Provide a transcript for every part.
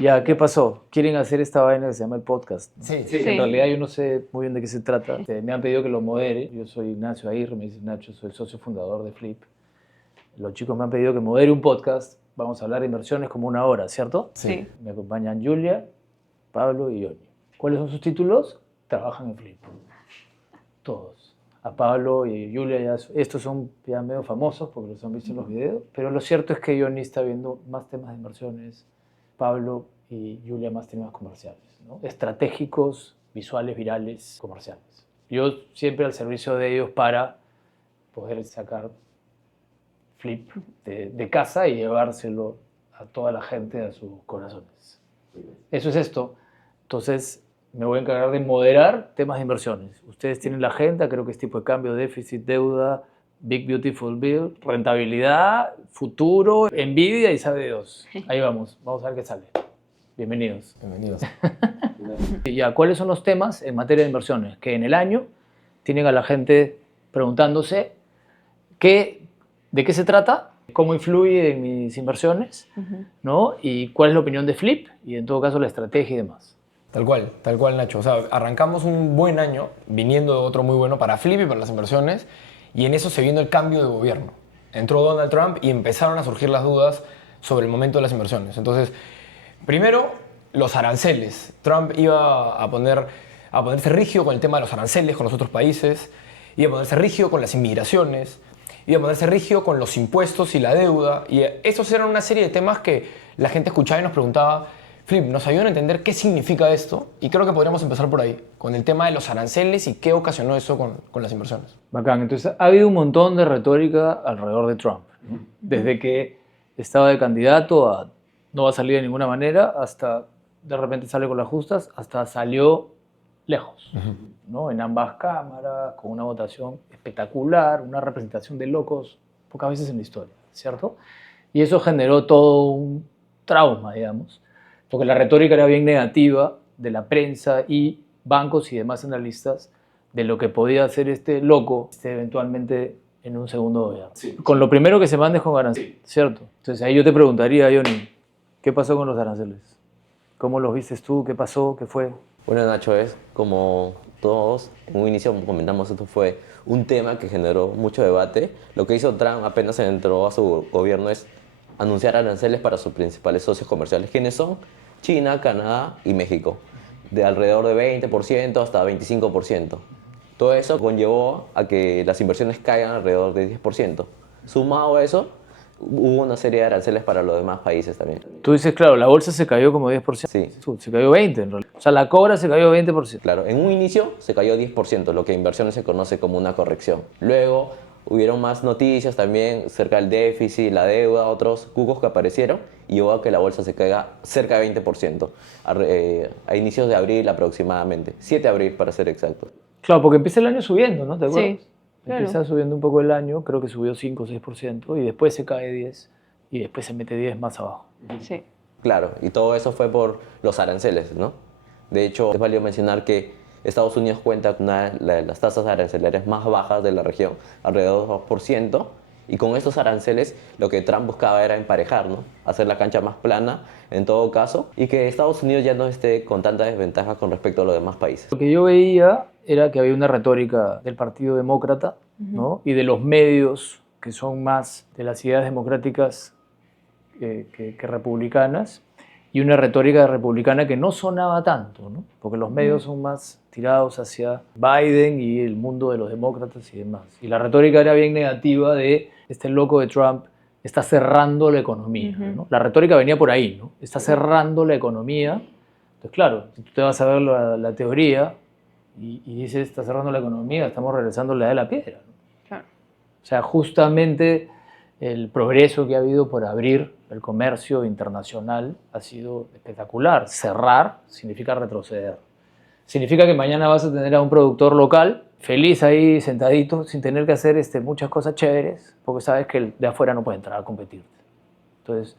Ya, ¿qué pasó? ¿Quieren hacer esta vaina que se llama el podcast? Sí. En realidad yo no sé muy bien de qué se trata. Me han pedido que lo modere. Yo soy Ignacio Aguirre, me dice Nacho, soy el socio fundador de Flip. Los chicos me han pedido que modere un podcast. Vamos a hablar de inversiones como una hora, ¿cierto? Sí. Me acompañan Julia, Pablo y Johnny. ¿Cuáles son sus títulos? Trabajan en Flip. Todos. A Pablo y Julia ya, estos son ya medio famosos porque los han visto en los videos, pero lo cierto es que Johnny está viendo más temas de inversiones, Pablo y Julia más temas comerciales, ¿no? Estratégicos, visuales, virales, comerciales. Yo siempre al servicio de ellos para poder sacar Flip de casa y llevárselo a toda la gente a sus corazones. Eso es esto. Entonces, me voy a encargar de moderar temas de inversiones. Ustedes tienen la agenda, creo que es tipo de cambio, déficit, deuda, Big Beautiful Bill, rentabilidad, futuro, envidia y sabe Dios. Ahí vamos a ver qué sale. Bienvenidos. Bienvenidos. Y ya, ¿cuáles son los temas en materia de inversiones? Que en el año tienen a la gente preguntándose de qué se trata, cómo influye en mis inversiones, ¿no? Y cuál es la opinión de Flip y en todo caso la estrategia y demás. Tal cual, Nacho. O sea, arrancamos un buen año viniendo de otro muy bueno para Flip y para las inversiones, y en eso se vino el cambio de gobierno. Entró Donald Trump y empezaron a surgir las dudas sobre el momento de las inversiones. Entonces, primero, los aranceles. Trump iba a ponerse rígido con el tema de los aranceles con los otros países, iba a ponerse rígido con las inmigraciones, iba a ponerse rígido con los impuestos y la deuda, y esos eran una serie de temas que la gente escuchaba y nos preguntaba. Flip, nos ayudan a entender qué significa esto, y creo que podríamos empezar por ahí, con el tema de los aranceles y qué ocasionó eso con las inversiones. Bacán, entonces ha habido un montón de retórica alrededor de Trump, ¿no? Desde que estaba de candidato a no va a salir de ninguna manera, hasta de repente sale con las justas, hasta salió lejos, ¿no? En ambas cámaras, con una votación espectacular, una representación de locos pocas veces en la historia, ¿cierto? Y eso generó todo un trauma, digamos, porque la retórica era bien negativa de la prensa y bancos y demás analistas de lo que podía hacer este loco eventualmente en un segundo gobierno. Sí. Con lo primero que se mande es con aranceles, ¿cierto? Entonces ahí yo te preguntaría, Johnny, ¿qué pasó con los aranceles? ¿Cómo los viste tú? ¿Qué pasó? ¿Qué fue? Bueno, Nacho, es como todos en un inicio comentamos, esto fue un tema que generó mucho debate. Lo que hizo Trump apenas entró a su gobierno es anunciar aranceles para sus principales socios comerciales, ¿quiénes son? China, Canadá y México, de alrededor de 20% hasta 25%. Todo eso conllevó a que las inversiones caigan alrededor de 10%. Sumado a eso, hubo una serie de aranceles para los demás países también. Tú dices, claro, la bolsa se cayó como 10%. Sí. Se cayó 20% en realidad. O sea, la cobra se cayó 20%. Claro, en un inicio se cayó 10%, lo que en inversiones se conoce como una corrección. Luego hubieron más noticias también cerca del déficit, la deuda, otros cucos que aparecieron y llevó a que la bolsa se caiga cerca de 20% a inicios de abril aproximadamente, 7 de abril para ser exacto. Claro, porque empieza el año subiendo, ¿no? ¿Te acuerdas? Sí, claro. Empieza subiendo un poco el año, creo que subió 5 o 6% y después se cae 10% y después se mete 10 más abajo. Sí. Claro, y todo eso fue por los aranceles, ¿no? De hecho, es válido mencionar que Estados Unidos cuenta con una de las tasas arancelarias más bajas de la región, alrededor del 2%, y con estos aranceles lo que Trump buscaba era emparejar, ¿no? Hacer la cancha más plana en todo caso, y que Estados Unidos ya no esté con tanta desventaja con respecto a los demás países. Lo que yo veía era que había una retórica del Partido Demócrata, ¿no? Y de los medios que son más de las ideas democráticas que republicanas, y una retórica republicana que no sonaba tanto, ¿no? Porque los medios son más tirados hacia Biden y el mundo de los demócratas y demás. Y la retórica era bien negativa de este loco de Trump está cerrando la economía, ¿no? La retórica venía por ahí, ¿no? Está cerrando la economía. Entonces, claro, si tú te vas a ver la teoría y dices está cerrando la economía, estamos regresando a la edad de la piedra, ¿no? Claro. O sea, justamente el progreso que ha habido por abrir el comercio internacional ha sido espectacular. Cerrar significa retroceder. Significa que mañana vas a tener a un productor local feliz ahí sentadito sin tener que hacer muchas cosas chéveres porque sabes que el de afuera no puede entrar a competirte. Entonces,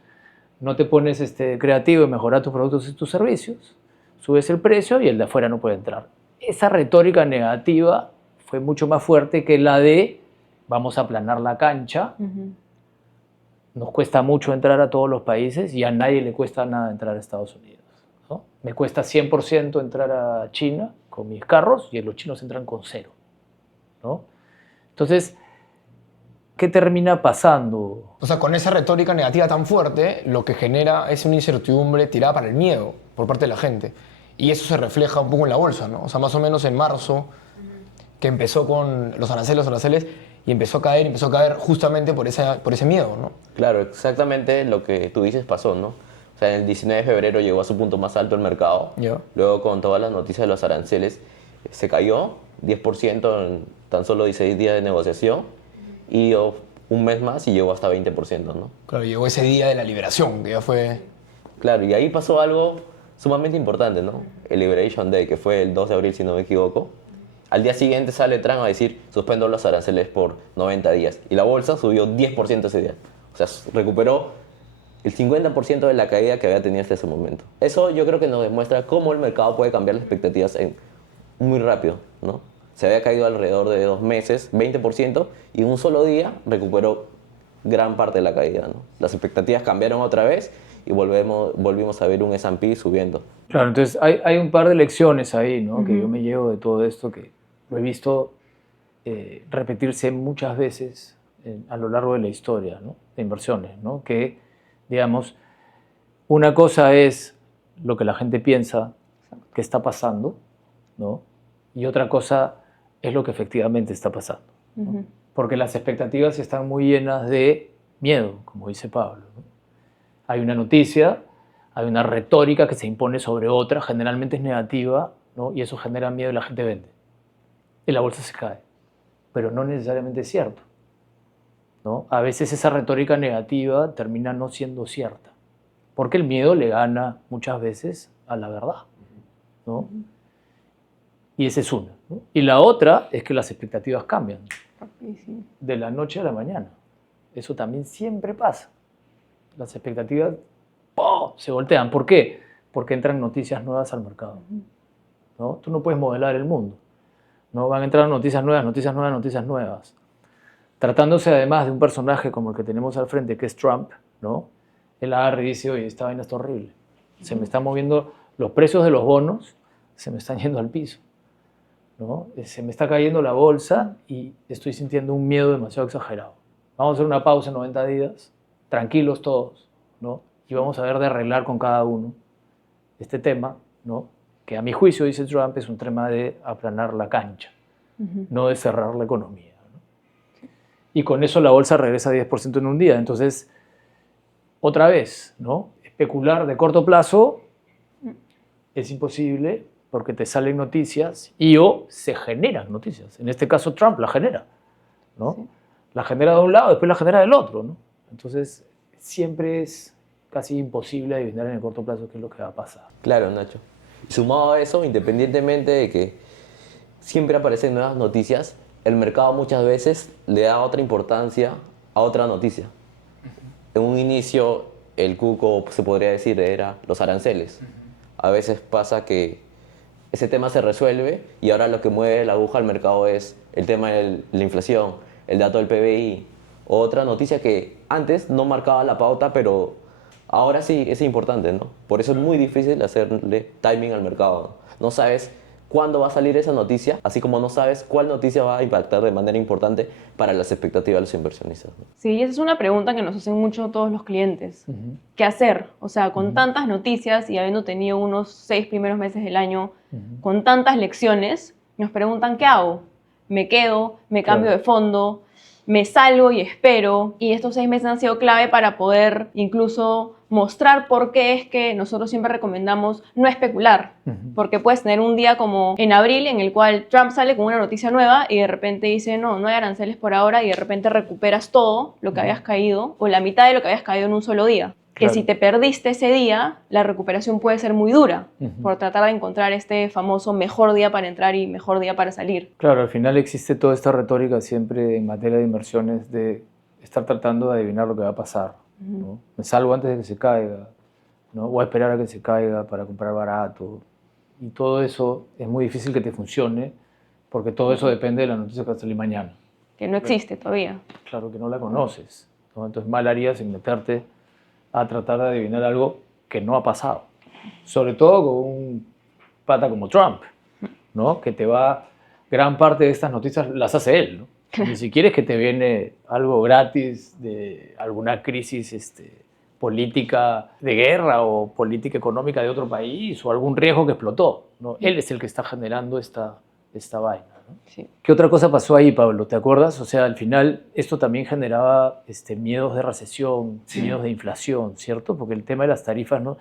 no te pones creativo en mejorar tus productos y tus servicios, subes el precio y el de afuera no puede entrar. Esa retórica negativa fue mucho más fuerte que la de vamos a aplanar la cancha nos cuesta mucho entrar a todos los países y a nadie le cuesta nada entrar a Estados Unidos, ¿no? Me cuesta 100% entrar a China con mis carros y los chinos entran con 0, ¿no? Entonces, ¿qué termina pasando? O sea, con esa retórica negativa tan fuerte, lo que genera es una incertidumbre tirada para el miedo por parte de la gente. Y eso se refleja un poco en la bolsa, ¿no? O sea, más o menos en marzo, que empezó con los aranceles, y empezó a caer justamente por ese miedo, ¿no? Claro, exactamente lo que tú dices pasó, ¿no? O sea, el 19 de febrero llegó a su punto más alto el mercado. Ya. Luego, con todas las noticias de los aranceles, se cayó 10% en tan solo 16 días de negociación. Y un mes más y llegó hasta 20%, ¿no? Claro, llegó ese día de la liberación, que ya fue... Claro, y ahí pasó algo sumamente importante, ¿no? El Liberation Day, que fue el 2 de abril, si no me equivoco. Al día siguiente sale Trump a decir, suspendo los aranceles por 90 días. Y la bolsa subió 10% ese día. O sea, recuperó el 50% de la caída que había tenido hasta ese momento. Eso yo creo que nos demuestra cómo el mercado puede cambiar las expectativas muy rápido, ¿no? Se había caído alrededor de 2 meses, 20%, y en un solo día recuperó gran parte de la caída, ¿no? Las expectativas cambiaron otra vez y volvimos a ver un S&P subiendo. Claro, entonces hay un par de lecciones ahí, ¿no? Que yo me llevo de todo esto, que lo he visto repetirse muchas veces a lo largo de la historia, ¿no? De inversiones, ¿no? Que, digamos, una cosa es lo que la gente piensa que está pasando, ¿no? Y otra cosa es lo que efectivamente está pasando, ¿no? Porque las expectativas están muy llenas de miedo, como dice Pablo, ¿no? Hay una noticia, hay una retórica que se impone sobre otra, generalmente es negativa, ¿no? Y eso genera miedo y la gente vende. Y la bolsa se cae. Pero no necesariamente es cierto, ¿no? A veces esa retórica negativa termina no siendo cierta, porque el miedo le gana muchas veces a la verdad, ¿no? Y esa es una, ¿no? Y la otra es que las expectativas cambian de la noche a la mañana. Eso también siempre pasa. Las expectativas ¡pum!, se voltean. ¿Por qué? Porque entran noticias nuevas al mercado, ¿no? Tú no puedes modelar el mundo, ¿no? Van a entrar noticias nuevas, noticias nuevas, noticias nuevas. Tratándose además de un personaje como el que tenemos al frente, que es Trump, ¿no? Él agarra y dice, oye, esta vaina está horrible. Se me están moviendo los precios de los bonos, se me están yendo al piso, ¿no? Se me está cayendo la bolsa y estoy sintiendo un miedo demasiado exagerado. Vamos a hacer una pausa en 90 días, tranquilos todos, ¿no? Y vamos a ver de arreglar con cada uno este tema, ¿no? Que a mi juicio, dice Trump, es un tema de aplanar la cancha, no de cerrar la economía, ¿no? Y con eso la bolsa regresa 10% en un día. Entonces, otra vez, ¿no? Especular de corto plazo es imposible porque te salen noticias o se generan noticias. En este caso, Trump la genera, ¿no? Sí. La genera de un lado, después la genera del otro, ¿no? Entonces, siempre es casi imposible adivinar en el corto plazo qué es lo que va a pasar. Claro, Nacho. Y sumado a eso, independientemente de que siempre aparecen nuevas noticias, el mercado muchas veces le da otra importancia a otra noticia. En un inicio, el cuco, se podría decir, era los aranceles. A veces pasa que ese tema se resuelve y ahora lo que mueve la aguja al mercado es el tema de la inflación, el dato del PBI. Otra noticia que antes no marcaba la pauta, pero ahora sí es importante, ¿no? Por eso es muy difícil hacerle timing al mercado. No sabes cuándo va a salir esa noticia, así como no sabes cuál noticia va a impactar de manera importante para las expectativas de los inversionistas, ¿no? Sí, esa es una pregunta que nos hacen mucho todos los clientes. ¿Qué hacer? O sea, con tantas noticias y habiendo tenido unos 6 primeros meses del año, con tantas lecciones, nos preguntan, ¿qué hago? ¿Me quedo? ¿Me cambio de fondo? ¿Me salgo y espero? Y estos 6 meses han sido clave para poder incluso mostrar por qué es que nosotros siempre recomendamos no especular. Porque puedes tener un día como en abril en el cual Trump sale con una noticia nueva y de repente dice, no hay aranceles por ahora, y de repente recuperas todo lo que habías caído o la mitad de lo que habías caído en un solo día. Claro. Que si te perdiste ese día, la recuperación puede ser muy dura por tratar de encontrar este famoso mejor día para entrar y mejor día para salir. Claro, al final existe toda esta retórica siempre en materia de inversiones de estar tratando de adivinar lo que va a pasar, ¿no? Me salgo antes de que se caiga, ¿no? O a esperar a que se caiga para comprar barato. Y todo eso es muy difícil que te funcione porque todo eso depende de la noticia que va a salir mañana. Que no existe todavía. Claro, que no la conoces. ¿no? Entonces mal harías en meterte a tratar de adivinar algo que no ha pasado. Sobre todo con un pata como Trump, ¿no? Que te va... Gran parte de estas noticias las hace él, ¿no? Ni siquiera es que te viene algo gratis de alguna crisis política de guerra o política económica de otro país o algún riesgo que explotó, ¿no? Él es el que está generando esta vaina, ¿no? Sí. ¿Qué otra cosa pasó ahí, Pablo? ¿Te acuerdas? O sea, al final esto también generaba miedos de recesión, miedos de inflación, ¿cierto? Porque el tema de las tarifas, ¿no?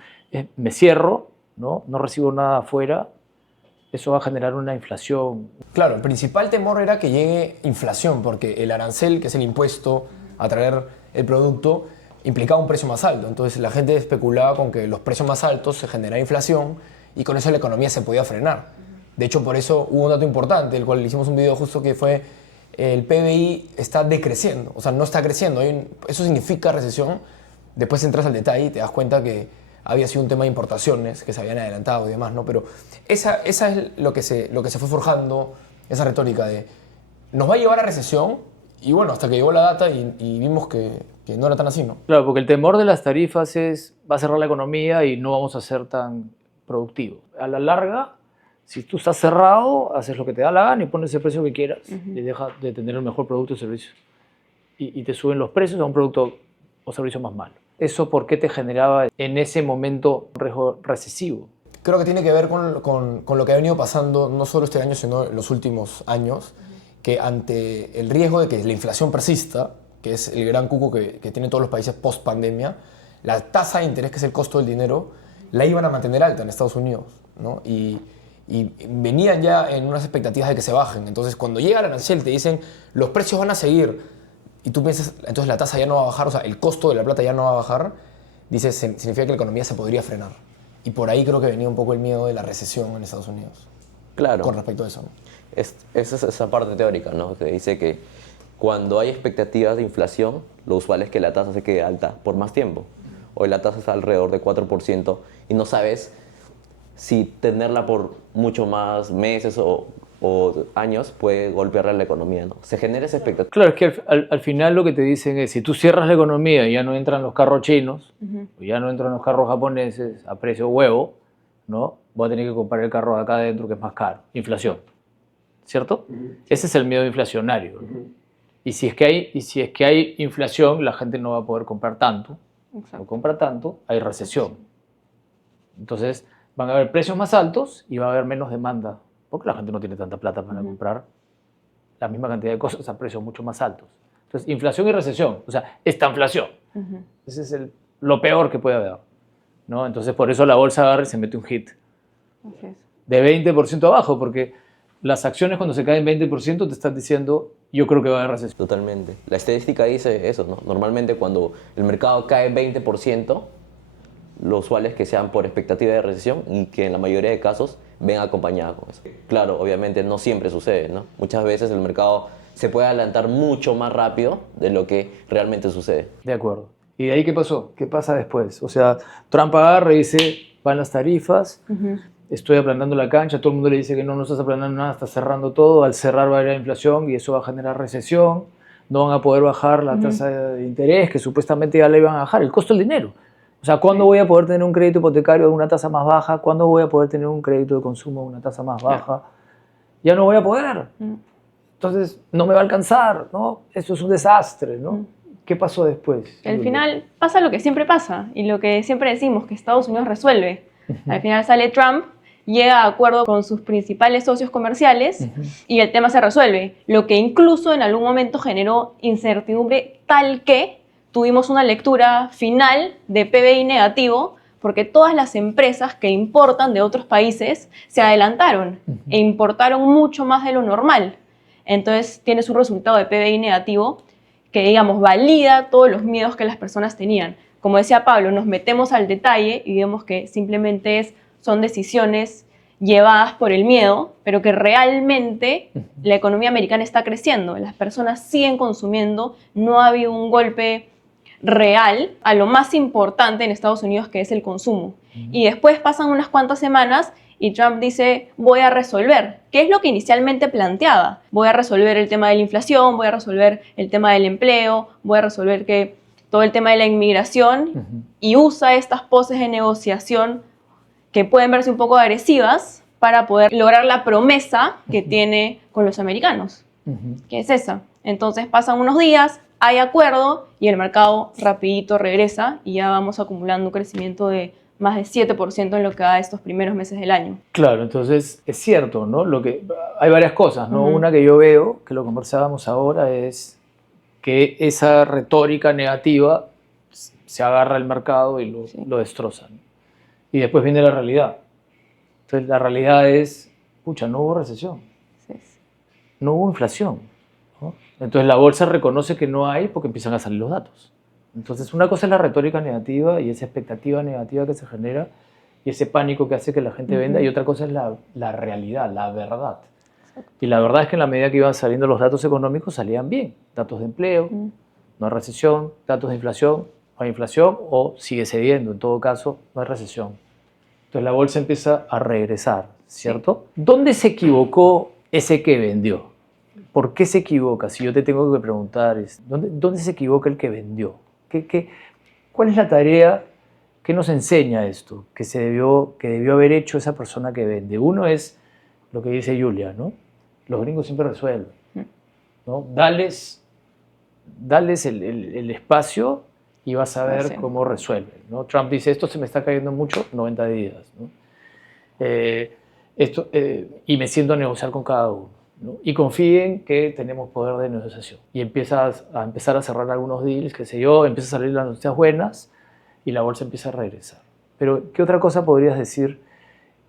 Me cierro, ¿no? No recibo nada afuera, eso va a generar una inflación. Claro, el principal temor era que llegue inflación, porque el arancel, que es el impuesto a traer el producto, implicaba un precio más alto. Entonces la gente especulaba con que los precios más altos se genera inflación y con eso la economía se podía frenar. De hecho, por eso hubo un dato importante, el cual hicimos un video justo, que fue el PBI está decreciendo, o sea, no está creciendo. Eso significa recesión. Después entras al detalle y te das cuenta que había sido un tema de importaciones que se habían adelantado y demás, ¿no? Pero esa es lo que se fue forjando, esa retórica de nos va a llevar a recesión, y bueno, hasta que llegó la data y vimos que no era tan así, ¿no? Claro, porque el temor de las tarifas es va a cerrar la economía y no vamos a ser tan productivos. A la larga, si tú estás cerrado, haces lo que te da la gana y pones el precio que quieras y dejas de tener el mejor producto o servicio. Y te suben los precios a un producto o servicio más malo. ¿Eso por qué te generaba en ese momento un riesgo recesivo? Creo que tiene que ver con lo que ha venido pasando no solo este año, sino en los últimos años, que ante el riesgo de que la inflación persista, que es el gran cuco que tienen todos los países post pandemia, la tasa de interés, que es el costo del dinero, la iban a mantener alta en Estados Unidos, ¿no? Y venían ya en unas expectativas de que se bajen. Entonces, cuando llega el arancel, te dicen los precios van a seguir, y tú piensas, entonces la tasa ya no va a bajar, o sea, el costo de la plata ya no va a bajar, dices, significa que la economía se podría frenar. Y por ahí creo que venía un poco el miedo de la recesión en Estados Unidos. Claro. Con respecto a eso, ¿no? Esa es esa parte teórica, ¿no? Que dice que cuando hay expectativas de inflación, lo usual es que la tasa se quede alta por más tiempo. Hoy la tasa está alrededor de 4% y no sabes si tenerla por mucho más meses o años puede golpear a la economía, ¿no? Se genera esa expectativa. Claro, es que al final lo que te dicen es, si tú cierras la economía y ya no entran los carros chinos, o ya no entran los carros japoneses a precio huevo, ¿no? Voy a tener que comprar el carro de acá adentro que es más caro. Inflación, ¿cierto? Ese es el miedo inflacionario, ¿no? Y si es que hay inflación, la gente no va a poder comprar tanto. Exacto. No compra tanto, hay recesión. Entonces van a haber precios más altos y va a haber menos demanda, porque la gente no tiene tanta plata para comprar la misma cantidad de cosas a precios mucho más altos. Entonces, inflación y recesión, o sea, estanflación. Ese es lo peor que puede haber, ¿no? Entonces, por eso la bolsa agarra y se mete un hit Así es. de 20% abajo, porque las acciones cuando se caen 20% te están diciendo, yo creo que va a haber recesión. Totalmente. La estadística dice eso, ¿no? Normalmente cuando el mercado cae 20%, lo usual es que sean por expectativa de recesión y que en la mayoría de casos venga acompañada con eso. Claro, obviamente no siempre sucede, ¿no? Muchas veces el mercado se puede adelantar mucho más rápido de lo que realmente sucede. De acuerdo. ¿Y de ahí qué pasó? ¿Qué pasa después? O sea, Trump agarra y dice, van las tarifas, estoy aplanando la cancha, todo el mundo le dice que no estás aplanando nada, estás cerrando todo, al cerrar va a haber inflación y eso va a generar recesión, no van a poder bajar la tasa de interés, que supuestamente ya le iban a bajar, el costo del dinero. O sea, ¿cuándo voy a poder tener un crédito hipotecario de una tasa más baja? ¿Cuándo voy a poder tener un crédito de consumo de una tasa más baja? Ya no voy a poder. Entonces, no me va a alcanzar, ¿no? Esto es un desastre, ¿no? ¿Qué pasó después? Al final pasa lo que siempre pasa y lo que siempre decimos, que Estados Unidos resuelve. Al final sale Trump, llega a acuerdo con sus principales socios comerciales y el tema se resuelve. Lo que incluso en algún momento generó incertidumbre tal que tuvimos una lectura final de PBI negativo porque todas las empresas que importan de otros países se adelantaron e importaron mucho más de lo normal. Entonces tienes un resultado de PBI negativo que, digamos, valida todos los miedos que las personas tenían. Como decía Pablo, nos metemos al detalle y vemos que simplemente son decisiones llevadas por el miedo, pero que realmente la economía americana está creciendo, las personas siguen consumiendo, no ha habido un golpe real a lo más importante en Estados Unidos, que es el consumo. Y después pasan unas cuantas semanas y Trump dice, voy a resolver, que es lo que inicialmente planteaba. Voy a resolver el tema de la inflación, voy a resolver el tema del empleo, voy a resolver que todo el tema de la inmigración y usa estas poses de negociación que pueden verse un poco agresivas para poder lograr la promesa que tiene con los americanos, que es esa. Entonces pasan unos días, hay acuerdo y el mercado rapidito regresa y ya vamos acumulando un crecimiento de más de 7% en lo que da estos primeros meses del año. Claro, entonces es cierto, ¿no? Hay varias cosas, ¿no? Una que yo veo, que lo conversábamos ahora, es que esa retórica negativa se agarra al mercado y lo destroza, ¿no? Y después viene la realidad. Entonces la realidad es, pucha, no hubo recesión, no hubo inflación, ¿no? Entonces la bolsa reconoce que no hay porque empiezan a salir los datos. Entonces una cosa es la retórica negativa y esa expectativa negativa que se genera y ese pánico que hace que la gente venda, y otra cosa es la realidad, la verdad. Y la verdad es que en la medida que iban saliendo los datos económicos salían bien. Datos de empleo, no hay recesión, datos de inflación, no hay inflación o sigue cediendo, en todo caso no hay recesión. Entonces la bolsa empieza a regresar, ¿cierto? ¿Dónde se equivocó ese que vendió? ¿Por qué se equivoca? Si yo te tengo que preguntar, ¿dónde se equivoca el que vendió? ¿Cuál es la tarea que nos enseña esto? Que debió haber hecho esa persona que vende. Uno es lo que dice Julia, ¿no? Los gringos siempre resuelven, ¿no? Dales el espacio y vas a ver cómo resuelven, ¿no? Trump dice, esto se me está cayendo mucho, 90 días, ¿no? Y me siento a negociar con cada uno, ¿no? Y confíen que tenemos poder de negociación. Y empiezas a empezar a cerrar algunos deals, qué sé yo, empiezan a salir las noticias buenas y la bolsa empieza a regresar. Pero, ¿qué otra cosa podrías decir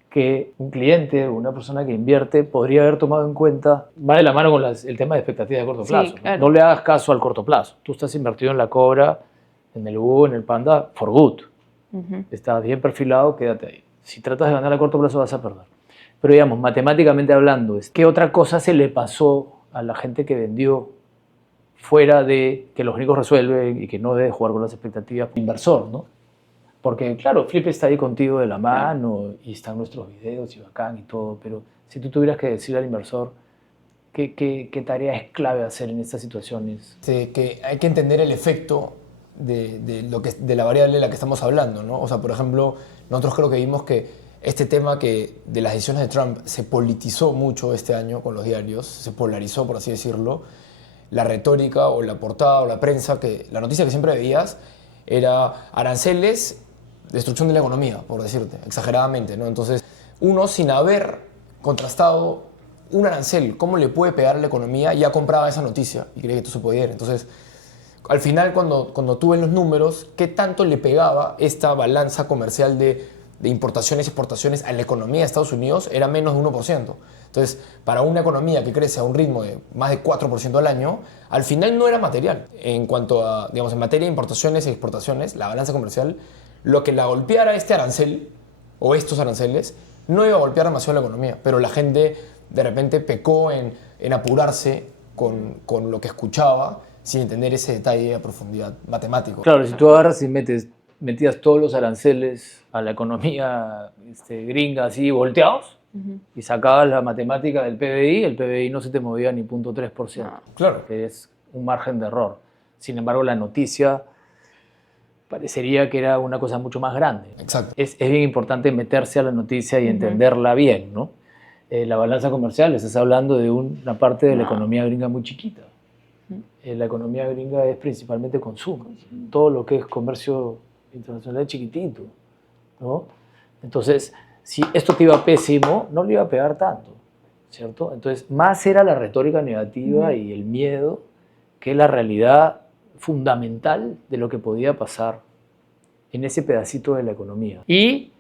que un cliente o una persona que invierte podría haber tomado en cuenta? Va de la mano con el tema de expectativas de corto plazo. Claro. No le hagas caso al corto plazo. Tú estás invertido en la Cobra, en el Búho, en el Panda, for good. Estás bien perfilado, quédate ahí. Si tratas de ganar a corto plazo vas a perder. Pero digamos, matemáticamente hablando, ¿qué otra cosa se le pasó a la gente que vendió fuera de que los gringos resuelven y que no debe jugar con las expectativas? Inversor, ¿no? Porque, claro, Flip está ahí contigo de la mano y están nuestros videos y bacán y todo, pero si tú tuvieras que decirle al inversor qué tarea es clave hacer en estas situaciones. Que hay que entender el efecto de la variable de la que estamos hablando, ¿no? O sea, por ejemplo, nosotros creo que vimos que este tema de las decisiones de Trump se politizó mucho este año con los diarios, se polarizó, por así decirlo. La retórica o la portada o la prensa, la noticia que siempre veías era aranceles, destrucción de la economía, por decirte, exageradamente, ¿no? Entonces, uno sin haber contrastado un arancel, cómo le puede pegar a la economía, ya compraba esa noticia y creía que todo se podía ir. Entonces, al final, cuando tú ves los números, ¿qué tanto le pegaba esta balanza comercial de importaciones y exportaciones a la economía de Estados Unidos? Era menos de 1%. Entonces, para una economía que crece a un ritmo de más de 4% al año, al final no era material. En cuanto a, digamos, en materia de importaciones y exportaciones, la balanza comercial, lo que la golpeara este arancel, o estos aranceles, no iba a golpear demasiado la economía, pero la gente de repente pecó en apurarse con lo que escuchaba, sin entender ese detalle a profundidad matemático. Claro, si tú agarras y metías todos los aranceles a la economía gringa así volteados, y sacabas la matemática del PBI, el PBI no se te movía ni 0.3%. Claro. Que es un margen de error. Sin embargo, la noticia parecería que era una cosa mucho más grande. Exacto. Es bien importante meterse a la noticia y entenderla bien, ¿no? La balanza comercial, estás hablando de una parte de la economía gringa muy chiquita. La economía gringa es principalmente consumo. Todo lo que es comercio internacional es chiquitito, ¿no? Entonces, si esto te iba pésimo, no le iba a pegar tanto, ¿cierto? Entonces, más era la retórica negativa y el miedo que la realidad fundamental de lo que podía pasar en ese pedacito de la economía. Y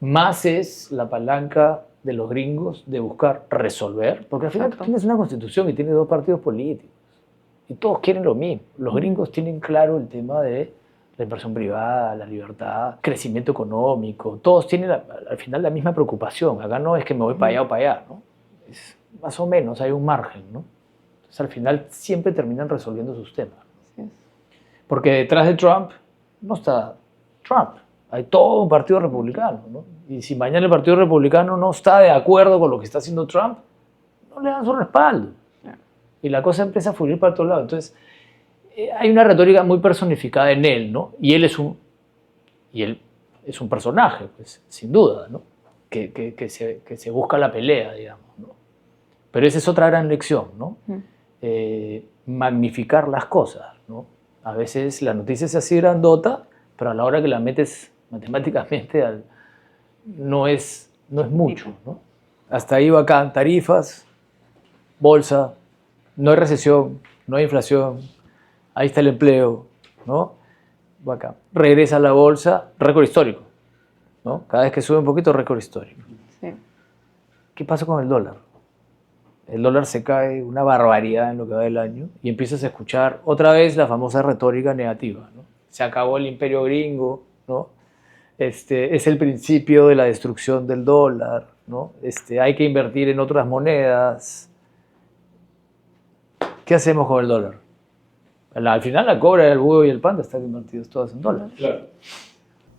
más es la palanca de los gringos de buscar resolver, porque al final tú tienes una constitución y tienes 2 partidos políticos y todos quieren lo mismo. Los gringos tienen claro el tema de la inversión privada, la libertad, crecimiento económico, todos tienen al final la misma preocupación. Acá no es que me voy para allá o para allá, ¿no? Es más o menos, hay un margen, ¿no? Entonces al final siempre terminan resolviendo sus temas. Sí. Porque detrás de Trump no está Trump, hay todo un partido republicano, ¿no? Y si mañana el partido republicano no está de acuerdo con lo que está haciendo Trump, no le dan su respaldo. Y la cosa empieza a fluir para otro lado. Entonces, hay una retórica muy personificada en él, ¿no? Y él es un personaje, pues, sin duda, ¿no? Que se busca la pelea, digamos, ¿no? Pero esa es otra gran lección, ¿no? Magnificar las cosas, ¿no? A veces la noticia es así grandota, pero a la hora que la metes matemáticamente no es mucho, ¿no? Hasta ahí bacán, tarifas, bolsa, no hay recesión, no hay inflación, ahí está el empleo, ¿no? Bacán. Regresa a la bolsa, récord histórico, ¿no? Cada vez que sube un poquito, récord histórico. Sí. ¿Qué pasa con el dólar? El dólar se cae una barbaridad en lo que va del año y empiezas a escuchar otra vez la famosa retórica negativa, ¿no? Se acabó el imperio gringo, ¿no? Es el principio de la destrucción del dólar, ¿no? Hay que invertir en otras monedas. ¿Qué hacemos con el dólar? Al final la cobra, el búho y el panda están invertidos todas en dólares. Claro.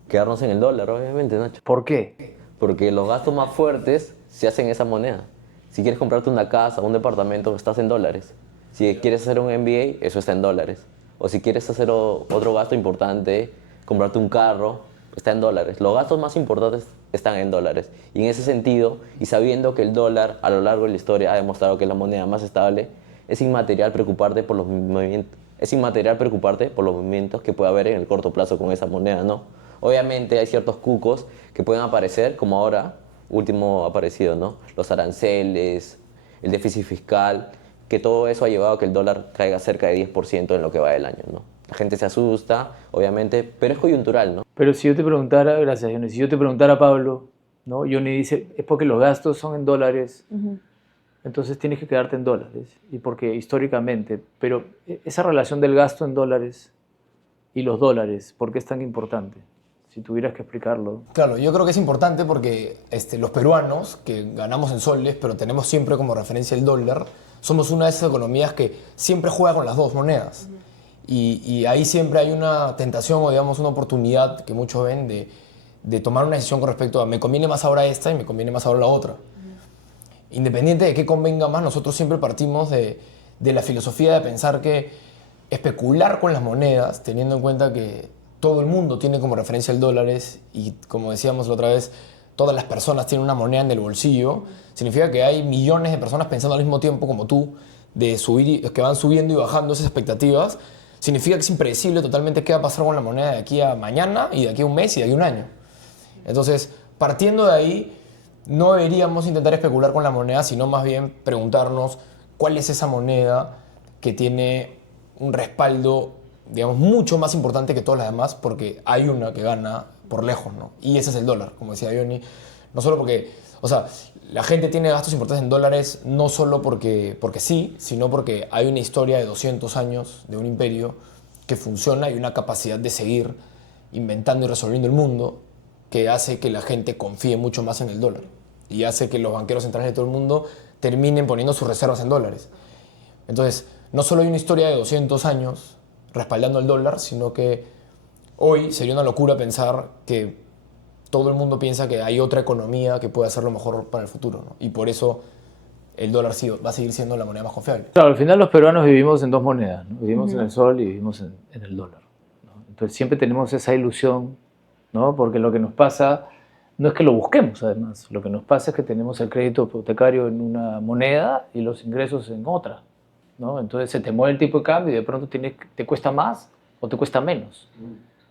Quedarnos en el dólar, obviamente, Nacho. ¿Por qué? Porque los gastos más fuertes se hacen en esa moneda. Si quieres comprarte una casa, un departamento, estás en dólares. Si quieres hacer un MBA, eso está en dólares. O si quieres hacer otro gasto importante, comprarte un carro, está en dólares. Los gastos más importantes están en dólares. Y en ese sentido, y sabiendo que el dólar a lo largo de la historia ha demostrado que es la moneda más estable, es inmaterial preocuparte por los movimientos. Es inmaterial preocuparte por los movimientos que puede haber en el corto plazo con esa moneda, ¿no? Obviamente hay ciertos cucos que pueden aparecer, como ahora, último aparecido, ¿no? Los aranceles, el déficit fiscal, que todo eso ha llevado a que el dólar caiga cerca de 10% en lo que va del año, ¿no? La gente se asusta, obviamente, pero es coyuntural, ¿no? Pero si yo te preguntara, gracias Johnny, si yo te preguntara a Pablo, ¿no? Johnny dice, es porque los gastos son en dólares, entonces tienes que quedarte en dólares, y porque históricamente, pero esa relación del gasto en dólares y los dólares, ¿por qué es tan importante? Si tuvieras que explicarlo. Claro, yo creo que es importante porque los peruanos, que ganamos en soles, pero tenemos siempre como referencia el dólar, somos una de esas economías que siempre juega con las dos monedas. Y ahí siempre hay una tentación o digamos una oportunidad que muchos ven de tomar una decisión con respecto a me conviene más ahora esta y me conviene más ahora la otra. Independiente de qué convenga más, nosotros siempre partimos de la filosofía de pensar que especular con las monedas, teniendo en cuenta que todo el mundo tiene como referencia el dólares y como decíamos la otra vez, todas las personas tienen una moneda en el bolsillo, significa que hay millones de personas pensando al mismo tiempo como tú, que van subiendo y bajando esas expectativas, significa que es impredecible totalmente qué va a pasar con la moneda de aquí a mañana y de aquí a un mes y de aquí a un año. Entonces, partiendo de ahí, no deberíamos intentar especular con la moneda, sino más bien preguntarnos cuál es esa moneda que tiene un respaldo, digamos, mucho más importante que todas las demás, porque hay una que gana por lejos, ¿no? Y ese es el dólar, como decía Johnny. No solo porque, o sea, la gente tiene gastos importantes en dólares no solo porque sí, sino porque hay una historia de 200 años de un imperio que funciona y una capacidad de seguir inventando y resolviendo el mundo que hace que la gente confíe mucho más en el dólar y hace que los banqueros centrales de todo el mundo terminen poniendo sus reservas en dólares. Entonces, no solo hay una historia de 200 años respaldando el dólar, sino que hoy sería una locura pensar que todo el mundo piensa que hay otra economía que puede hacerlo mejor para el futuro, ¿no? Y por eso el dólar va a seguir siendo la moneda más confiable. Claro, al final los peruanos vivimos en dos monedas, ¿no? Vivimos en el sol y vivimos en el dólar, ¿no? Entonces siempre tenemos esa ilusión, ¿no? Porque lo que nos pasa no es que lo busquemos, además. Lo que nos pasa es que tenemos el crédito hipotecario en una moneda y los ingresos en otra, ¿no? Entonces se te mueve el tipo de cambio y de pronto te cuesta más o te cuesta menos.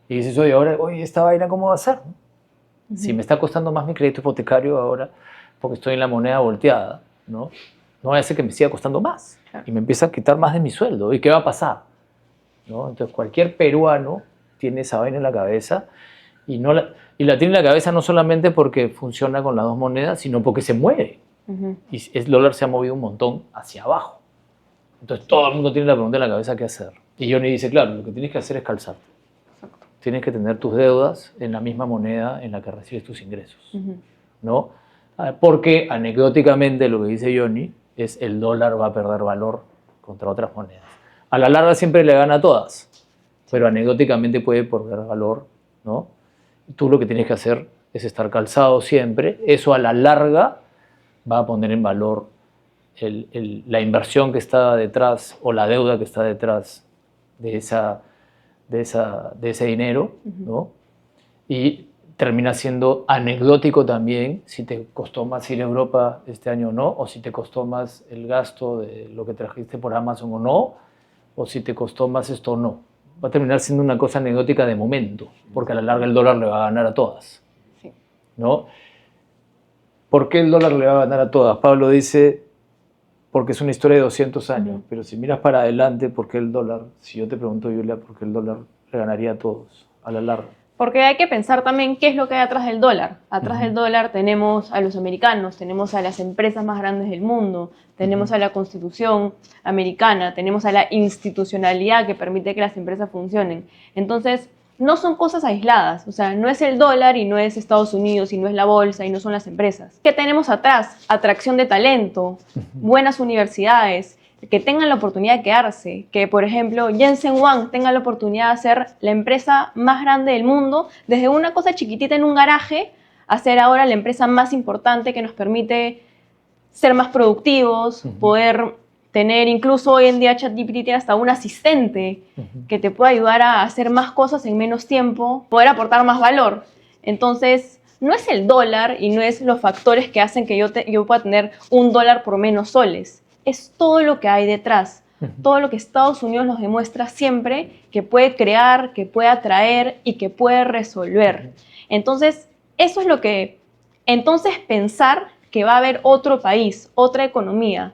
Y dices, oye, esta vaina, ¿cómo va a ser? Si me está costando más mi crédito hipotecario ahora porque estoy en la moneda volteada, ¿no? No va a ser que me siga costando más y me empieza a quitar más de mi sueldo. ¿Y qué va a pasar? ¿No? Entonces cualquier peruano tiene esa vaina en la cabeza y la tiene en la cabeza no solamente porque funciona con las dos monedas, sino porque se mueve. Y el dólar se ha movido un montón hacia abajo. Entonces todo el mundo tiene la pregunta en la cabeza qué hacer. Y Johnny dice, claro, lo que tienes que hacer es calzarte. Tienes que tener tus deudas en la misma moneda en la que recibes tus ingresos, ¿no? Porque anecdóticamente lo que dice Johnny es el dólar va a perder valor contra otras monedas. A la larga siempre le gana a todas, pero anecdóticamente puede perder valor, ¿no? Tú lo que tienes que hacer es estar calzado siempre. Eso a la larga va a poner en valor la inversión que está detrás o la deuda que está detrás de ese dinero, ¿no? Y termina siendo anecdótico también si te costó más ir a Europa este año o no, o si te costó más el gasto de lo que trajiste por Amazon o no, o si te costó más esto o no. Va a terminar siendo una cosa anecdótica de momento, porque a la larga el dólar le va a ganar a todas, Sí. ¿no? ¿Por qué el dólar le va a ganar a todas? Pablo dice, porque es una historia de 200 años, pero si miras para adelante, ¿por qué el dólar? Si yo te pregunto, Julia, ¿por qué el dólar le ganaría a todos a la larga? Porque hay que pensar también qué es lo que hay atrás del dólar. Atrás del dólar tenemos a los americanos, tenemos a las empresas más grandes del mundo, tenemos a la Constitución americana, tenemos a la institucionalidad que permite que las empresas funcionen. Entonces, no son cosas aisladas. O sea, no es el dólar y no es Estados Unidos y no es la bolsa y no son las empresas. ¿Qué tenemos atrás? Atracción de talento, buenas universidades, que tengan la oportunidad de quedarse, que por ejemplo Jensen Huang tenga la oportunidad de ser la empresa más grande del mundo, desde una cosa chiquitita en un garaje, a ser ahora la empresa más importante que nos permite ser más productivos, poder tener incluso hoy en día ChatGPT tiene hasta un asistente que te puede ayudar a hacer más cosas en menos tiempo, poder aportar más valor. Entonces, no es el dólar y no es los factores que hacen que yo pueda tener $1 por menos soles. Es todo lo que hay detrás, todo lo que Estados Unidos nos demuestra siempre que puede crear, que puede atraer y que puede resolver. Entonces, eso es lo que... Entonces, pensar que va a haber otro país, otra economía,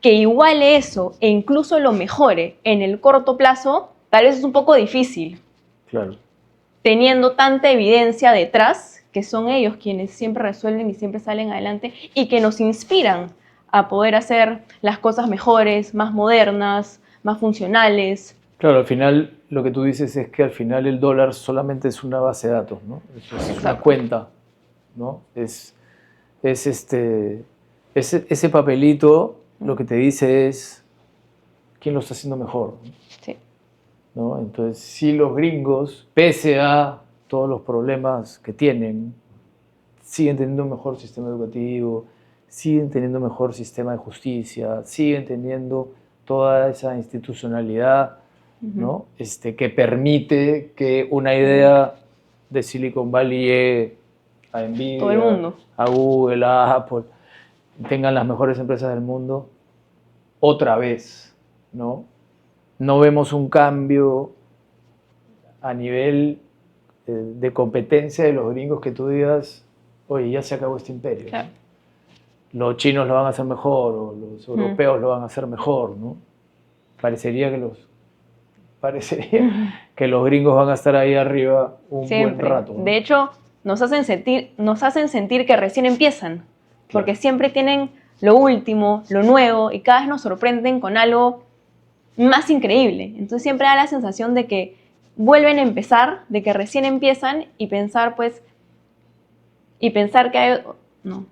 que iguale eso e incluso lo mejore en el corto plazo, tal vez es un poco difícil. Claro. Teniendo tanta evidencia detrás, que son ellos quienes siempre resuelven y siempre salen adelante y que nos inspiran a poder hacer las cosas mejores, más modernas, más funcionales. Claro, al final lo que tú dices es que al final el dólar solamente es una base de datos, ¿no? Es una cuenta, ¿no? Ese papelito lo que te dice es quién lo está haciendo mejor, Sí. ¿no? Entonces, si los gringos, pese a todos los problemas que tienen, siguen teniendo un mejor sistema educativo, siguen teniendo un mejor sistema de justicia, siguen teniendo toda esa institucionalidad, ¿no? Que permite que una idea de Silicon Valley llegue a Nvidia, Todo el mundo. a Google, a Apple, tengan las mejores empresas del mundo, otra vez, ¿no? No vemos un cambio a nivel de competencia de los gringos que tú digas, oye, ya se acabó este imperio. Claro. Los chinos lo van a hacer mejor, o los europeos lo van a hacer mejor, ¿no? Parecería que los gringos van a estar ahí arriba un Siempre. buen rato, ¿no? De hecho, nos hacen sentir que recién empiezan, porque siempre tienen lo último, lo nuevo, y cada vez nos sorprenden con algo más increíble. Entonces siempre da la sensación de que vuelven a empezar, de que recién empiezan y pensar que hay... No.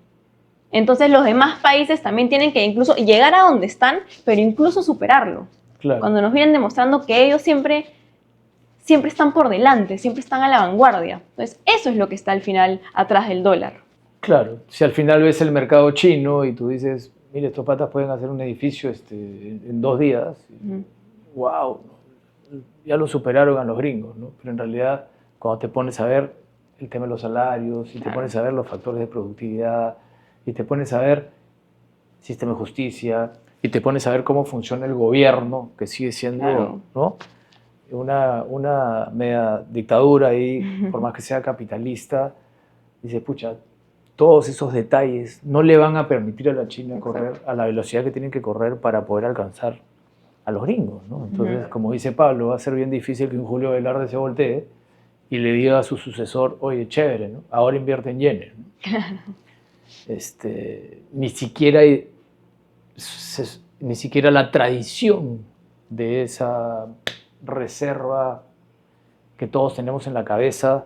Entonces los demás países también tienen que incluso llegar a donde están, pero incluso superarlo. Claro. Cuando nos vienen demostrando que ellos siempre están por delante, siempre están a la vanguardia. Entonces eso es lo que está al final atrás del dólar. Claro, si al final ves el mercado chino y tú dices, mire, estos patas pueden hacer un edificio en 2 días, wow, ya lo superaron a los gringos, ¿no? Pero en realidad, cuando te pones a ver el tema de los salarios, y te pones a ver los factores de productividad, y te pones a ver sistema de justicia, y te pones a ver cómo funciona el gobierno, que sigue siendo, ¿no? una media dictadura ahí, por más que sea capitalista, dice, pucha, todos esos detalles no le van a permitir a la China correr a la velocidad que tienen que correr para poder alcanzar a los gringos, ¿no? Entonces, como dice Pablo, va a ser bien difícil que un Julio Velarde se voltee y le diga a su sucesor, oye, chévere, ¿no? Ahora invierte en yenes, ¿no? Ni siquiera la tradición de esa reserva que todos tenemos en la cabeza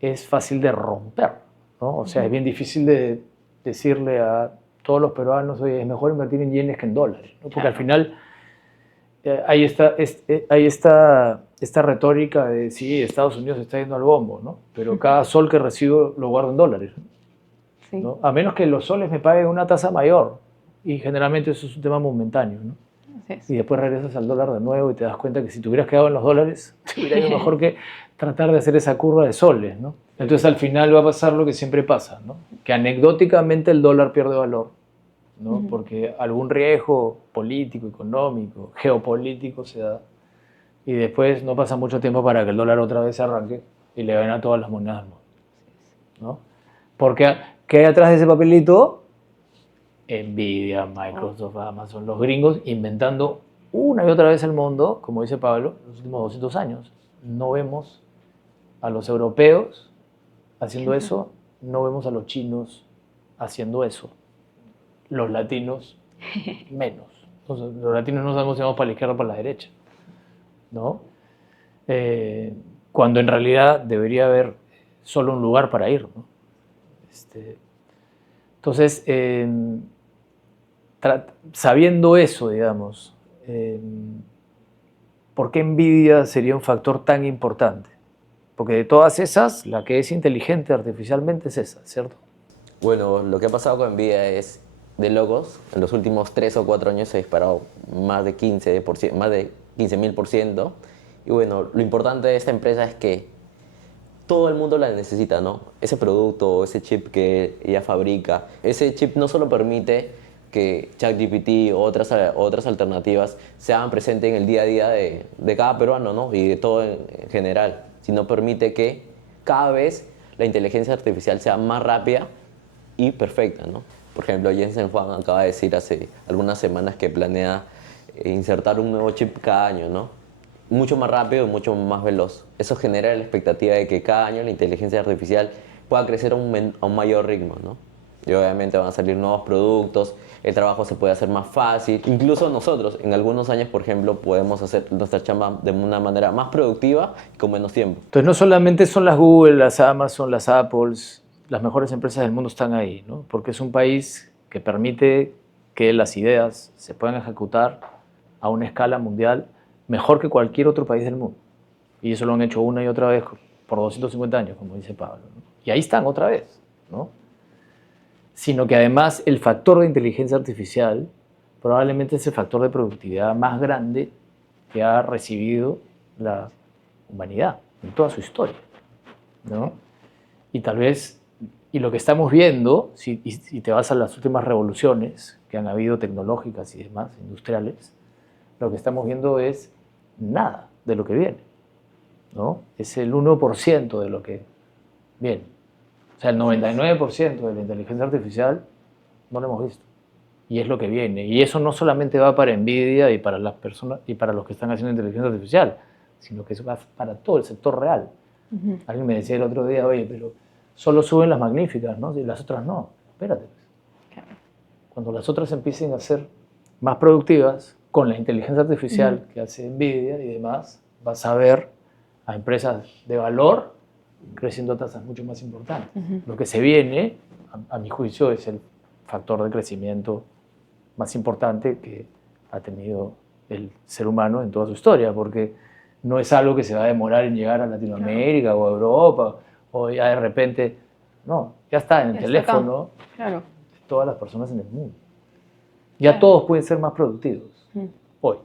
es fácil de romper, ¿no? O sea, es bien difícil de decirle a todos los peruanos, oye, es mejor invertir en yenes que en dólares, ¿no? Porque al final hay esta retórica de, sí, Estados Unidos está yendo al bombo, ¿no? Pero cada sol que recibo lo guardo en dólares, ¿no? A menos que los soles me paguen una tasa mayor, y generalmente eso es un tema momentáneo, ¿no? Así es. y después regresas al dólar de nuevo y te das cuenta que si te hubieras quedado en los dólares, te hubiera ido mejor que tratar de hacer esa curva de soles, ¿no? Entonces al final va a pasar lo que siempre pasa, ¿no? Que anecdóticamente el dólar pierde valor, ¿no? Porque algún riesgo político, económico, geopolítico se da y después no pasa mucho tiempo para que el dólar otra vez se arranque y le gane a todas las monedas del mundo, ¿no? Porque ¿qué hay atrás de ese papelito? Nvidia, Microsoft, Amazon, los gringos inventando una y otra vez el mundo, como dice Pablo, en los últimos 200 años. No vemos a los europeos haciendo eso, no vemos a los chinos haciendo eso. Los latinos, menos. Entonces, los latinos no sabemos si vamos para la izquierda o para la derecha, ¿no? Cuando en realidad debería haber solo un lugar para ir, ¿no? Entonces, sabiendo eso, digamos, ¿por qué Nvidia sería un factor tan importante? Porque de todas esas, la que es inteligente artificialmente es esa, ¿cierto? Bueno, lo que ha pasado con Nvidia es de locos. En los últimos 3 o 4 años se ha disparado más de 15%, más de 15.000%. Y bueno, lo importante de esta empresa es que todo el mundo la necesita, ¿no? Ese producto, ese chip que ella fabrica, ese chip no solo permite que ChatGPT o otras alternativas se hagan presentes en el día a día de cada peruano, ¿no? Y de todo en general, sino permite que cada vez la inteligencia artificial sea más rápida y perfecta, ¿no? Por ejemplo, Jensen Huang acaba de decir hace algunas semanas que planea insertar un nuevo chip cada año, ¿no? Mucho más rápido y mucho más veloz. Eso genera la expectativa de que cada año la inteligencia artificial pueda crecer a un mayor ritmo, ¿no? Y obviamente van a salir nuevos productos, el trabajo se puede hacer más fácil. Incluso nosotros, en algunos años, por ejemplo, podemos hacer nuestra chamba de una manera más productiva y con menos tiempo. Entonces no solamente son las Google, las Amazon, las Apples, las mejores empresas del mundo están ahí, ¿no? Porque es un país que permite que las ideas se puedan ejecutar a una escala mundial mejor que cualquier otro país del mundo. Y eso lo han hecho una y otra vez por 250 años, como dice Pablo, ¿no? Y ahí están otra vez, ¿no? Sino que además el factor de inteligencia artificial probablemente es el factor de productividad más grande que ha recibido la humanidad en toda su historia, ¿no? Y tal vez, y lo que estamos viendo, si te vas a las últimas revoluciones que han habido tecnológicas y demás, industriales, lo que estamos viendo es nada de lo que viene, ¿no? Es el 1% de lo que viene. O sea, el 99% de la inteligencia artificial no lo hemos visto. Y es lo que viene. Y eso no solamente va para Nvidia y para las personas y para los que están haciendo inteligencia artificial, sino que eso va para todo el sector real. Alguien me decía el otro día, oye, pero solo suben las magníficas, ¿no? Y las otras no. Espérate. Cuando las otras empiecen a ser más productivas, con la inteligencia artificial que hace Nvidia y demás, vas a ver a empresas de valor creciendo a tasas mucho más importantes. Lo que se viene, a mi juicio, es el factor de crecimiento más importante que ha tenido el ser humano en toda su historia, porque no es algo que se va a demorar en llegar a Latinoamérica o a Europa, o ya de repente, no, ya está en el teléfono de todas las personas en el mundo. Ya todos pueden ser más productivos hoy.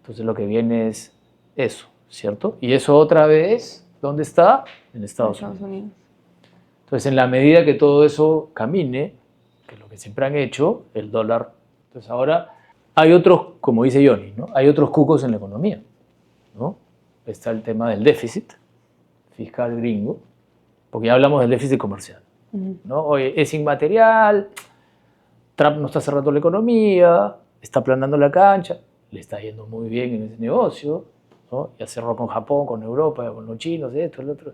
Entonces lo que viene es eso, ¿cierto? Y eso otra vez, ¿dónde está? En Estados Unidos. Entonces, en la medida que todo eso camine, que es lo que siempre han hecho, el dólar. Entonces, ahora hay otros, como dice Johnny, ¿no? Hay otros cucos en la economía, ¿no? Está el tema del déficit fiscal gringo, porque ya hablamos del déficit comercial, ¿no? Oye, es inmaterial, Trump no está cerrando la economía, está aplanando la cancha, le está yendo muy bien en ese negocio, ¿no? Ya cerró con Japón, con Europa, con los chinos, esto, el otro.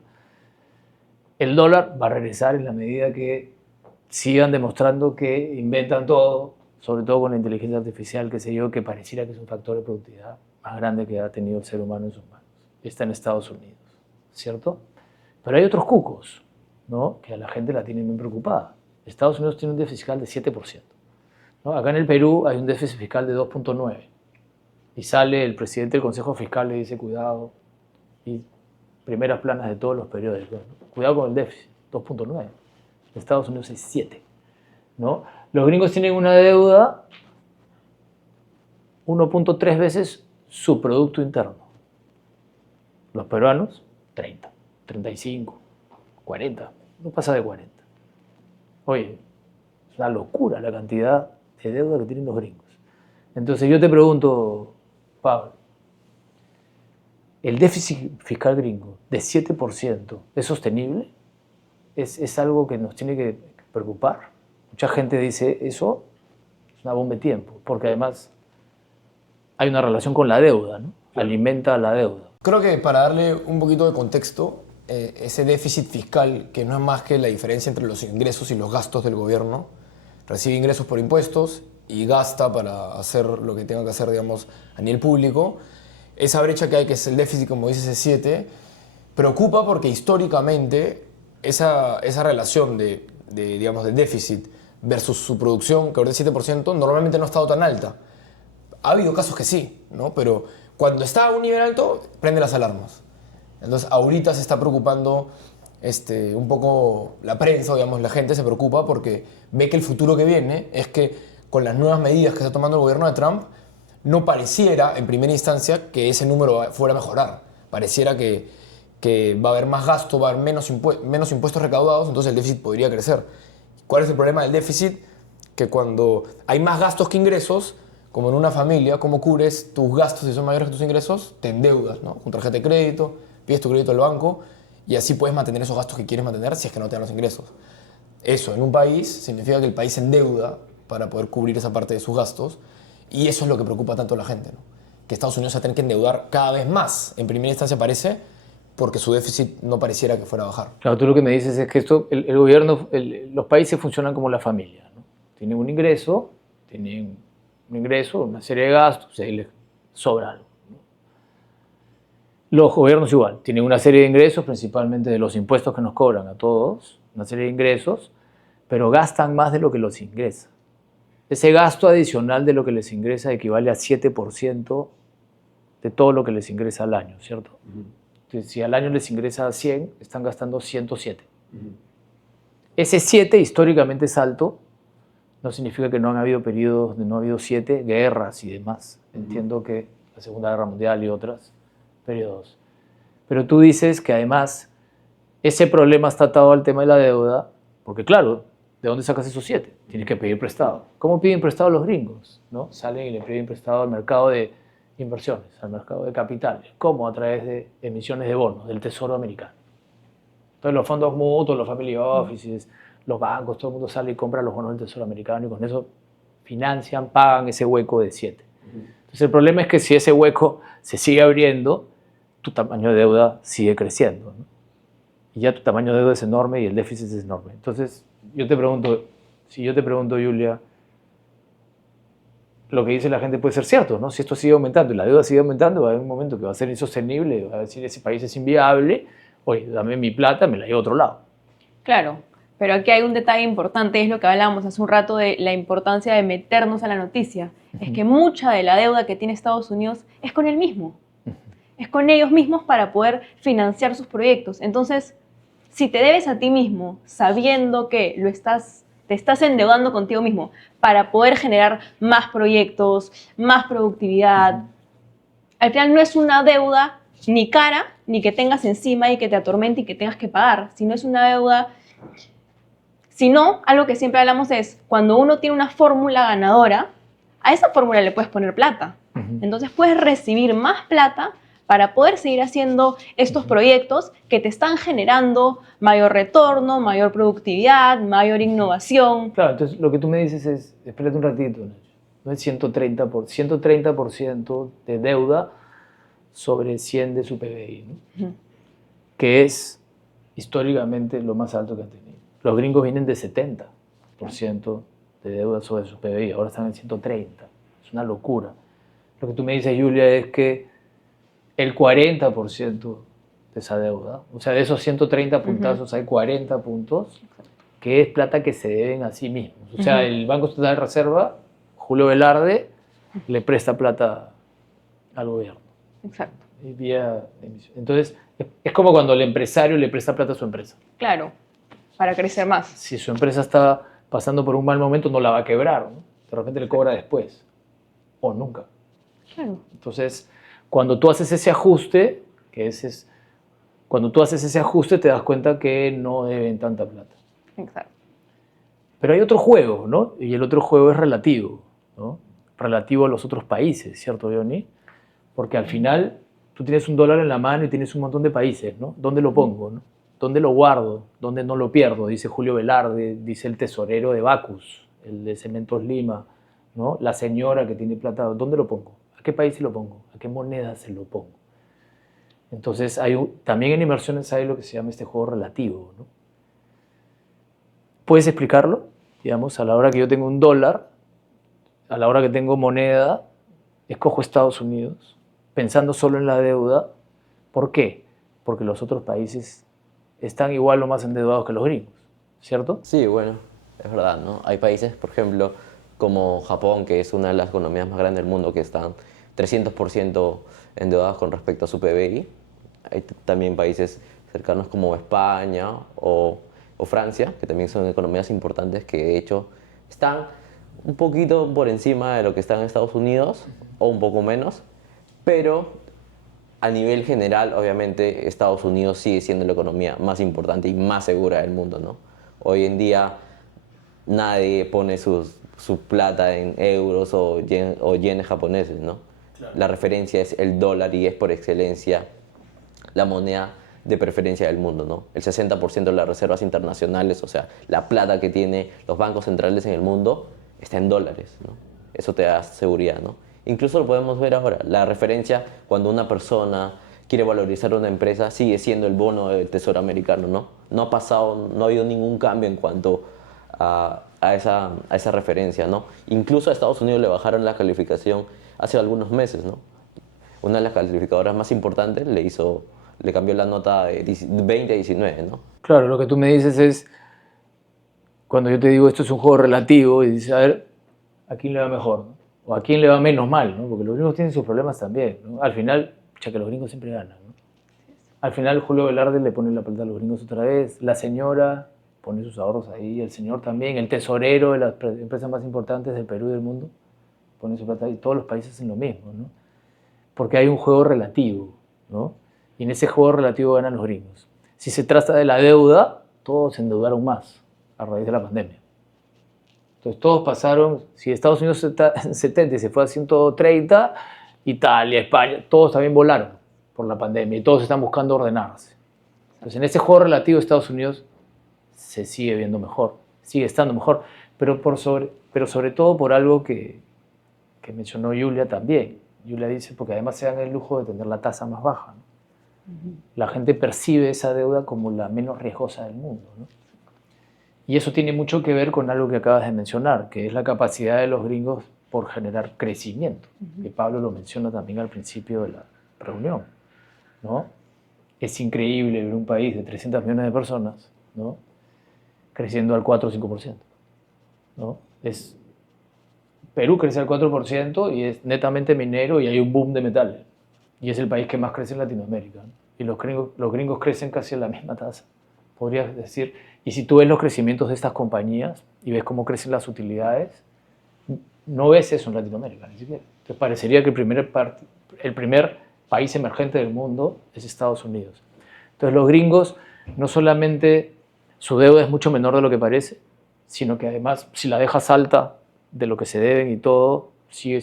El dólar va a regresar en la medida que sigan demostrando que inventan todo, sobre todo con la inteligencia artificial, qué sé yo, que pareciera que es un factor de productividad más grande que ha tenido el ser humano en sus manos. Está en Estados Unidos, ¿cierto? Pero hay otros cucos, ¿no? Que a la gente la tienen muy preocupada. Estados Unidos tiene un déficit fiscal de 7%, ¿no? Acá en el Perú hay un déficit fiscal de 2.9%. Y sale el presidente del Consejo Fiscal y le dice, cuidado, y primeras planas de todos los periódicos, ¿no? Cuidado con el déficit, 2.9. En Estados Unidos es 7, ¿no? Los gringos tienen una deuda 1.3 veces su Producto Interno. Los peruanos, 30, 35, 40, no pasa de 40. Oye, es una locura la cantidad de deuda que tienen los gringos. Entonces yo te pregunto, Pablo, ¿el déficit fiscal gringo de 7% es sostenible? ¿Es algo que nos tiene que preocupar? Mucha gente dice, eso es una bomba de tiempo, porque además hay una relación con la deuda, ¿no? Alimenta la deuda. Creo que para darle un poquito de contexto, ese déficit fiscal, que no es más que la diferencia entre los ingresos y los gastos del gobierno, recibe ingresos por impuestos y gasta para hacer lo que tenga que hacer, digamos, a nivel público. Esa brecha que hay, que es el déficit, como dice C7, preocupa porque históricamente esa relación digamos, de déficit versus su producción, que ahora es 7%, normalmente no ha estado tan alta. Ha habido casos que sí, ¿no? Pero cuando está a un nivel alto, prende las alarmas. Entonces, ahorita se está preocupando un poco la prensa, digamos, la gente se preocupa porque ve que el futuro que viene es que con las nuevas medidas que está tomando el gobierno de Trump, no pareciera, en primera instancia, que ese número fuera a mejorar. Pareciera que va a haber más gasto, va a haber menos impuestos recaudados, entonces el déficit podría crecer. ¿Cuál es el problema del déficit? Que cuando hay más gastos que ingresos, como en una familia, ¿cómo cubres tus gastos si son mayores que tus ingresos? Te endeudas, ¿no? Con tarjeta de crédito, pides tu crédito al banco y así puedes mantener esos gastos que quieres mantener si es que no te dan los ingresos. Eso en un país significa que el país se endeuda para poder cubrir esa parte de sus gastos y eso es lo que preocupa tanto a la gente, ¿no? Que Estados Unidos se va a tener que endeudar cada vez más. En primera instancia parece porque su déficit no pareciera que fuera a bajar. Claro, tú lo que me dices es que el gobierno, los países funcionan como la familia, ¿no? Tienen un ingreso, una serie de gastos, y les sobra algo, ¿no? Los gobiernos igual, tienen una serie de ingresos, principalmente de los impuestos que nos cobran a todos, una serie de ingresos, pero gastan más de lo que los ingresa. Ese gasto adicional de lo que les ingresa equivale a 7% de todo lo que les ingresa al año, ¿cierto? Entonces, si al año les ingresa 100, están gastando 107. Ese 7 históricamente es alto, no significa que no han habido periodos donde no ha habido 7, guerras y demás. Entiendo que la Segunda Guerra Mundial y otros periodos. Pero tú dices que además ese problema está atado al tema de la deuda, porque claro, ¿de dónde sacas esos 7? Tienes que pedir prestado. ¿Cómo piden prestado los gringos? ¿No? Salen y le piden prestado al mercado de inversiones, al mercado de capitales. ¿Cómo? A través de emisiones de bonos del Tesoro americano. Entonces los fondos mutuos, los family offices, los bancos, todo el mundo sale y compra los bonos del Tesoro americano y con eso financian, pagan ese hueco de 7. Entonces el problema es que si ese hueco se sigue abriendo, tu tamaño de deuda sigue creciendo, ¿no? Y ya tu tamaño de deuda es enorme y el déficit es enorme. Entonces yo te pregunto, Julia, lo que dice la gente puede ser cierto, ¿no? Si esto sigue aumentando y la deuda sigue aumentando, va a haber un momento que va a ser insostenible, va a decir ese país es inviable, oye, dame mi plata, me la llevo a otro lado. Claro, pero aquí hay un detalle importante, es lo que hablábamos hace un rato de la importancia de meternos a la noticia. Es que mucha de la deuda que tiene Estados Unidos es con él mismo. Es con ellos mismos para poder financiar sus proyectos. Entonces, si te debes a ti mismo, sabiendo que te estás endeudando contigo mismo para poder generar más proyectos, más productividad, al final no es una deuda ni cara, ni que tengas encima y que te atormente y que tengas que pagar, sino es una deuda. Sino, algo que siempre hablamos es, cuando uno tiene una fórmula ganadora, a esa fórmula le puedes poner plata. Entonces puedes recibir más plata para poder seguir haciendo estos proyectos que te están generando mayor retorno, mayor productividad, mayor innovación. Claro, entonces lo que tú me dices es, espérate un ratito, Nacho, no es 130% de deuda sobre 100 de su PBI, ¿no? Que es históricamente lo más alto que han tenido. Los gringos vienen de 70% de deuda sobre su PBI, ahora están en 130%. Es una locura. Lo que tú me dices, Julia, es que el 40% de esa deuda, o sea, de esos 130 puntazos hay 40 puntos, que es plata que se deben a sí mismos. O sea, el Banco Central de Reserva, Julio Velarde, le presta plata al gobierno. Exacto. Entonces, es como cuando el empresario le presta plata a su empresa. Claro, para crecer más. Si su empresa está pasando por un mal momento, no la va a quebrar, ¿no? De repente le cobra después, o nunca. Claro. Entonces, cuando tú haces ese ajuste, cuando tú haces ese ajuste te das cuenta que no deben tanta plata. Exacto. Pero hay otro juego, ¿no? Y el otro juego es relativo, ¿no? Relativo a los otros países, ¿cierto, Johnny? Porque al final tú tienes un dólar en la mano y tienes un montón de países, ¿no? ¿Dónde lo pongo, no? ¿Dónde lo guardo? ¿Dónde no lo pierdo? Dice Julio Velarde, dice el tesorero de Bacus, el de Cementos Lima, ¿no? La señora que tiene plata, ¿dónde lo pongo? ¿A qué país se lo pongo? ¿A qué moneda se lo pongo? Entonces, también en inversiones hay lo que se llama este juego relativo, ¿no? ¿Puedes explicarlo? Digamos, a la hora que yo tengo un dólar, a la hora que tengo moneda, escojo Estados Unidos, pensando solo en la deuda. ¿Por qué? Porque los otros países están igual o más endeudados que los gringos, ¿cierto? Sí, bueno, es verdad, ¿no? Hay países, por ejemplo, como Japón, que es una de las economías más grandes del mundo, que están 300% endeudados con respecto a su PBI. Hay también países cercanos como España o Francia, que también son economías importantes que de hecho están un poquito por encima de lo que está en Estados Unidos o un poco menos, pero a nivel general, obviamente, Estados Unidos sigue siendo la economía más importante y más segura del mundo, ¿no? Hoy en día nadie pone su plata en euros o yenes japoneses, ¿no? Claro. La referencia es el dólar y es por excelencia la moneda de preferencia del mundo, ¿no? El 60% de las reservas internacionales, o sea, la plata que tienen los bancos centrales en el mundo, está en dólares, ¿no? Eso te da seguridad, ¿no? Incluso lo podemos ver ahora. La referencia cuando una persona quiere valorizar una empresa sigue siendo el bono del Tesoro americano, ¿no? No ha pasado, no ha habido ningún cambio en cuanto a esa referencia, ¿no? Incluso a Estados Unidos le bajaron la calificación hace algunos meses, ¿no? Una de las calificadoras más importantes le cambió la nota de 20 a 19, ¿no? Claro, lo que tú me dices es, cuando yo te digo esto es un juego relativo, y dices, a ver, ¿a quién le va mejor, no? O a quién le va menos mal, ¿no? Porque los gringos tienen sus problemas también, ¿no? Al final, ya que los gringos siempre ganan, ¿no? Al final Julio Velarde le pone la plata a los gringos otra vez, la señora pone sus ahorros ahí, el señor también, el tesorero de las empresas más importantes del Perú y del mundo pone su plata ahí, todos los países hacen lo mismo, ¿no? Porque hay un juego relativo, ¿no? Y en ese juego relativo ganan los gringos. Si se trata de la deuda, todos se endeudaron más a raíz de la pandemia. Entonces todos pasaron, si Estados Unidos en 70 y se fue a 130, Italia, España, todos también volaron por la pandemia y todos están buscando ordenarse. Entonces en ese juego relativo Estados Unidos se sigue viendo mejor, sigue estando mejor, pero sobre todo por algo que mencionó Julia también. Julia dice, porque además se dan el lujo de tener la tasa más baja, ¿no? La gente percibe esa deuda como la menos riesgosa del mundo, ¿no? Y eso tiene mucho que ver con algo que acabas de mencionar, que es la capacidad de los gringos por generar crecimiento, que Pablo lo menciona también al principio de la reunión, ¿no? Es increíble ver un país de 300 millones de personas, ¿no? Creciendo al 4 o 5%, ¿no? Perú crece al 4% y es netamente minero y hay un boom de metales. Y es el país que más crece en Latinoamérica, ¿no? Y los gringos crecen casi a la misma tasa, podrías decir. Y si tú ves los crecimientos de estas compañías y ves cómo crecen las utilidades, no ves eso en Latinoamérica, ni siquiera. Entonces parecería que el primer país emergente del mundo es Estados Unidos. Entonces los gringos, no solamente su deuda es mucho menor de lo que parece, sino que además, si la dejas alta de lo que se deben y todo, sigue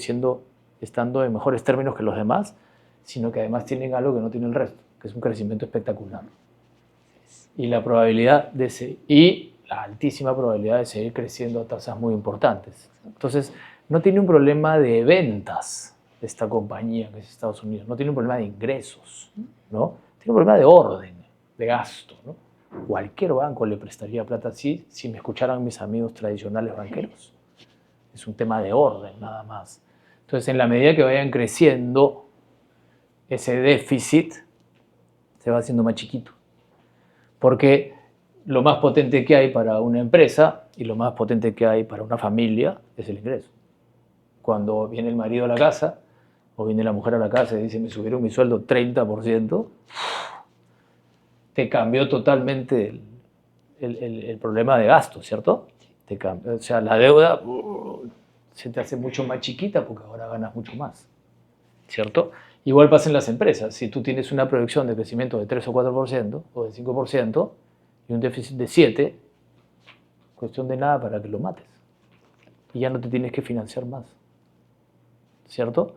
estando en mejores términos que los demás, sino que además tienen algo que no tiene el resto, que es un crecimiento espectacular. Y la altísima probabilidad de seguir creciendo a tasas muy importantes. Entonces, no tiene un problema de ventas de esta compañía que es Estados Unidos, no tiene un problema de ingresos, ¿no? Tiene un problema de orden, de gasto, ¿no? Cualquier banco le prestaría plata así si me escucharan mis amigos tradicionales banqueros. Es un tema de orden, nada más. Entonces, en la medida que vayan creciendo, ese déficit se va haciendo más chiquito. Porque lo más potente que hay para una empresa y lo más potente que hay para una familia es el ingreso. Cuando viene el marido a la casa o viene la mujer a la casa y dice, me subieron mi sueldo 30%, te cambió totalmente el problema de gasto, ¿cierto? O sea, la deuda se te hace mucho más chiquita porque ahora ganas mucho más. ¿cierto? Igual pasa en las empresas. Si tú tienes una proyección de crecimiento de 3 o 4% o de 5% y un déficit de 7%, cuestión de nada para que lo mates. Y ya no te tienes que financiar más, ¿cierto?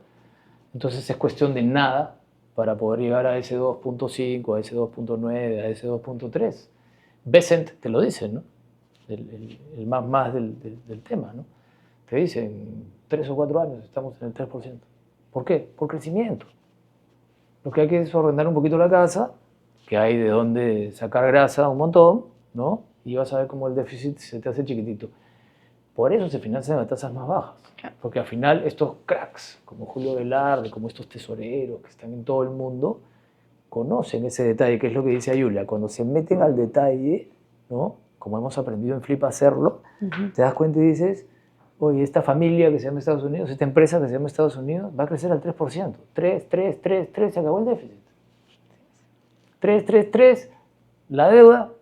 Entonces es cuestión de nada para poder llegar a ese 2.5, a ese 2.9, a ese 2.3. Besant te lo dice, ¿no? El más del tema, ¿no? Te dice, en 3 o 4 años estamos en el 3%. ¿Por qué? Por crecimiento. Lo que hay que es ordenar un poquito la casa, que hay de dónde sacar grasa un montón, ¿no? Y vas a ver cómo el déficit se te hace chiquitito. Por eso se financian a tasas más bajas. Porque al final estos cracks, como Julio Velarde, como estos tesoreros que están en todo el mundo, conocen ese detalle, que es lo que dice Yulia. Cuando se meten al detalle, ¿no? Como hemos aprendido en Flip a hacerlo, te das cuenta y dices, oye, esta familia que se llama Estados Unidos, esta empresa que se llama Estados Unidos, va a crecer al 3%. 3, se acabó el déficit. 3, la deuda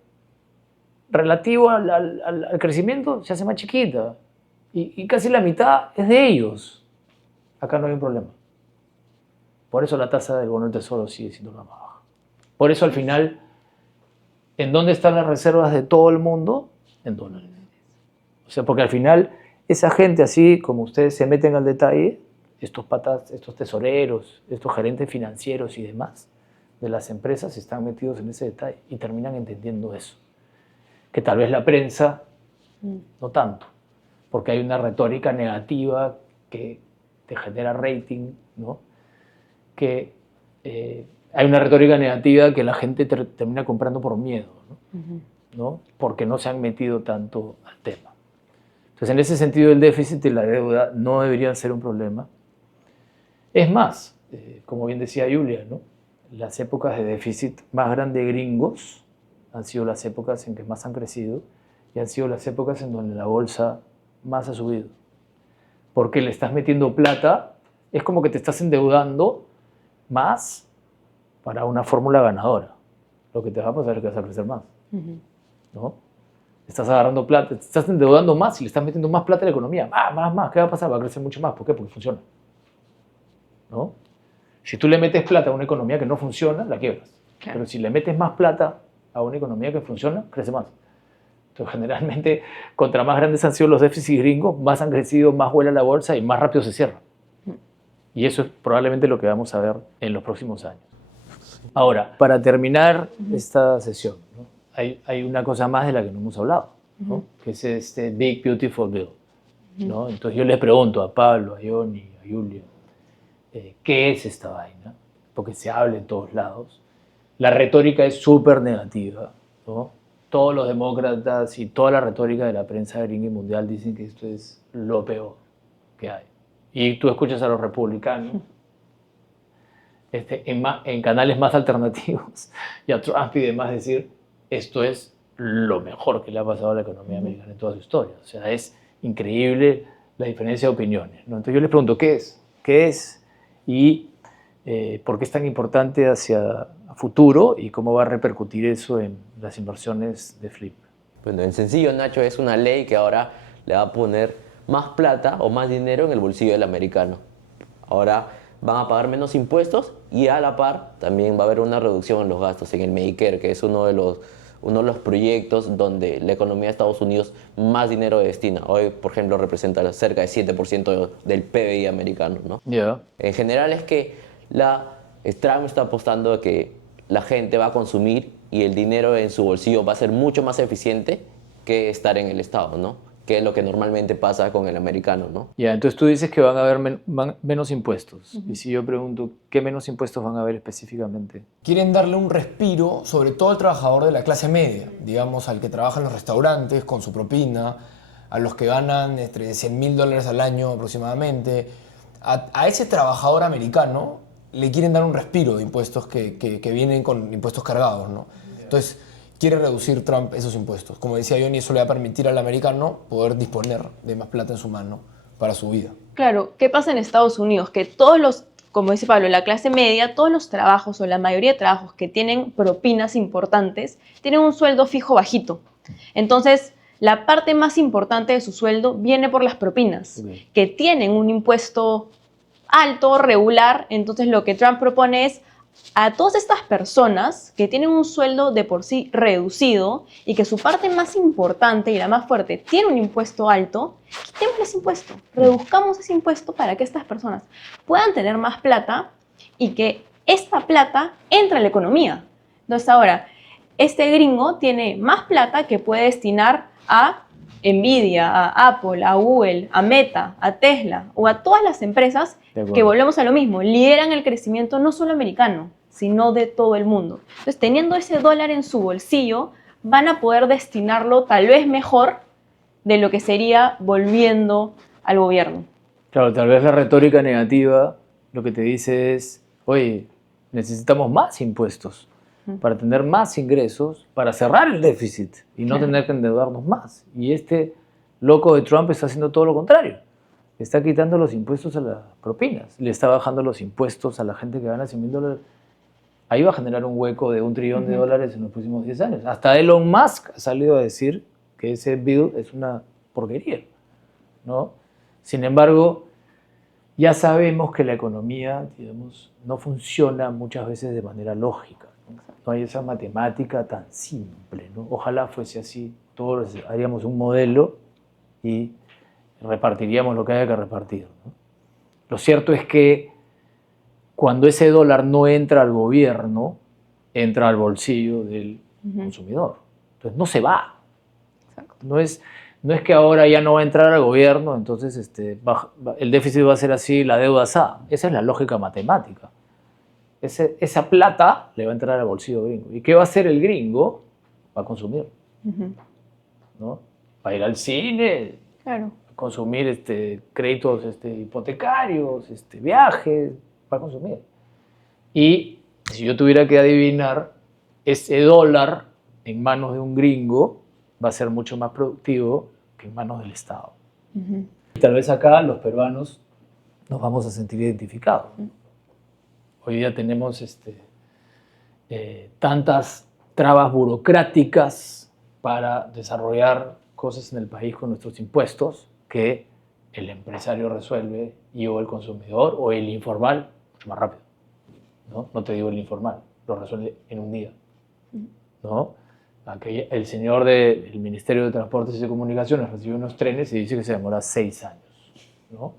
relativo al crecimiento se hace más chiquita. Y casi la mitad es de ellos. Acá no hay un problema. Por eso la tasa del bono del tesoro sigue siendo la más baja. Por eso al final, ¿en dónde están las reservas de todo el mundo? En dólares. O sea, porque al final, esa gente así, como ustedes se meten al detalle, estos patas, estos tesoreros, estos gerentes financieros y demás de las empresas están metidos en ese detalle y terminan entendiendo eso. Que tal vez la prensa no tanto, porque hay una retórica negativa que te genera rating, ¿no? Que hay una retórica negativa que la gente termina comprando por miedo, ¿no? Porque no se han metido tanto al tema. Entonces, en ese sentido, el déficit y la deuda no deberían ser un problema. Es más, como bien decía Julia, ¿no? Las épocas de déficit más grandes gringos han sido las épocas en que más han crecido y han sido las épocas en donde la bolsa más ha subido. Porque le estás metiendo plata, es como que te estás endeudando más para una fórmula ganadora. Lo que te va a pasar es que vas a crecer más, ¿no? Estás agarrando plata, te estás endeudando más y le estás metiendo más plata a la economía. Más. ¿Qué va a pasar? Va a crecer mucho más. ¿Por qué? Porque funciona, ¿no? Si tú le metes plata a una economía que no funciona, la quiebras. Claro. Pero si le metes más plata a una economía que funciona, crece más. Entonces, generalmente, contra más grandes han sido los déficits gringos, más han crecido, más vuela la bolsa y más rápido se cierra. Y eso es probablemente lo que vamos a ver en los próximos años. Ahora, para terminar esta sesión, ¿no? Hay una cosa más de la que no hemos hablado, ¿no? Que es este Big Beautiful Bill, ¿no? Entonces yo les pregunto a Pablo, a Johnny, a Julia, ¿qué es esta vaina? Porque se habla en todos lados. La retórica es súper negativa, ¿no? Todos los demócratas y toda la retórica de la prensa gringa y mundial dicen que esto es lo peor que hay. Y tú escuchas a los republicanos en canales más alternativos y a Trump y demás decir esto es lo mejor que le ha pasado a la economía americana en toda su historia. O sea, es increíble la diferencia de opiniones, ¿no? Entonces yo les pregunto, ¿qué es? ¿Qué es? Y por qué es tan importante hacia futuro y cómo va a repercutir eso en las inversiones de Flip. Bueno, en sencillo, Nacho, es una ley que ahora le va a poner más plata o más dinero en el bolsillo del americano. Ahora van a pagar menos impuestos y a la par también va a haber una reducción en los gastos en el Medicare, que es uno de los proyectos donde la economía de Estados Unidos más dinero destina. Hoy, por ejemplo, representa cerca de 7% del PBI americano, ¿no? Yeah. En general es que Trump está apostando a que la gente va a consumir y el dinero en su bolsillo va a ser mucho más eficiente que estar en el Estado, ¿no? Que es lo que normalmente pasa con el americano, ¿no? Ya, entonces tú dices que van a haber menos impuestos. Y si yo pregunto, ¿qué menos impuestos van a haber específicamente? Quieren darle un respiro, sobre todo al trabajador de la clase media, digamos, al que trabaja en los restaurantes con su propina, a los que ganan entre $100,000 al año aproximadamente. A ese trabajador americano le quieren dar un respiro de impuestos que vienen con impuestos cargados, ¿no? Entonces, quiere reducir Trump esos impuestos. Como decía Johnny, eso le va a permitir al americano poder disponer de más plata en su mano para su vida. Claro, ¿qué pasa en Estados Unidos? Que todos los, como dice Pablo, la clase media, todos los trabajos o la mayoría de trabajos que tienen propinas importantes, tienen un sueldo fijo bajito. Entonces, la parte más importante de su sueldo viene por las propinas, que tienen un impuesto alto, regular. Entonces lo que Trump propone es a todas estas personas que tienen un sueldo de por sí reducido y que su parte más importante y la más fuerte tiene un impuesto alto, quitémosles impuesto, reduzcamos ese impuesto para que estas personas puedan tener más plata y que esta plata entre a la economía. Entonces ahora, este gringo tiene más plata que puede destinar a Nvidia, a Apple, a Google, a Meta, a Tesla o a todas las empresas que, volvemos a lo mismo, lideran el crecimiento no solo americano, sino de todo el mundo. Entonces, teniendo ese dólar en su bolsillo, van a poder destinarlo tal vez mejor de lo que sería volviendo al gobierno. Claro, tal vez la retórica negativa lo que te dice es, oye, necesitamos más impuestos para tener más ingresos, para cerrar el déficit y no tener que endeudarnos más. Y este loco de Trump está haciendo todo lo contrario. Está quitando los impuestos a las propinas, le está bajando los impuestos a la gente que gana $100,000. Ahí va a generar un hueco de $1 trillón en los próximos 10 años. Hasta Elon Musk ha salido a decir que ese bill es una porquería, ¿no? Sin embargo, ya sabemos que la economía, digamos, no funciona muchas veces de manera lógica. No hay esa matemática tan simple, ¿no? Ojalá fuese así. Todos haríamos un modelo y repartiríamos lo que haya que repartir, ¿no? Lo cierto es que cuando ese dólar no entra al gobierno, entra al bolsillo del consumidor. Entonces no se va. Exacto. No es que ahora ya no va a entrar al gobierno, entonces el déficit va a ser así, la deuda así. Esa es la lógica matemática. Esa plata le va a entrar al bolsillo gringo. ¿Y qué va a hacer el gringo? Va a consumir. ¿No? Va a ir al cine, claro, a consumir créditos hipotecarios, viajes, va a consumir. Y si yo tuviera que adivinar, ese dólar en manos de un gringo va a ser mucho más productivo que en manos del Estado. Y tal vez acá los peruanos nos vamos a sentir identificados. Hoy día tenemos tantas trabas burocráticas para desarrollar cosas en el país con nuestros impuestos que el empresario resuelve y o el consumidor o el informal mucho más rápido. No te digo el informal, lo resuelve en un día. ¿No? El señor del Ministerio de Transportes y Comunicaciones recibe unos trenes y dice que se demora 6 años. ¿No?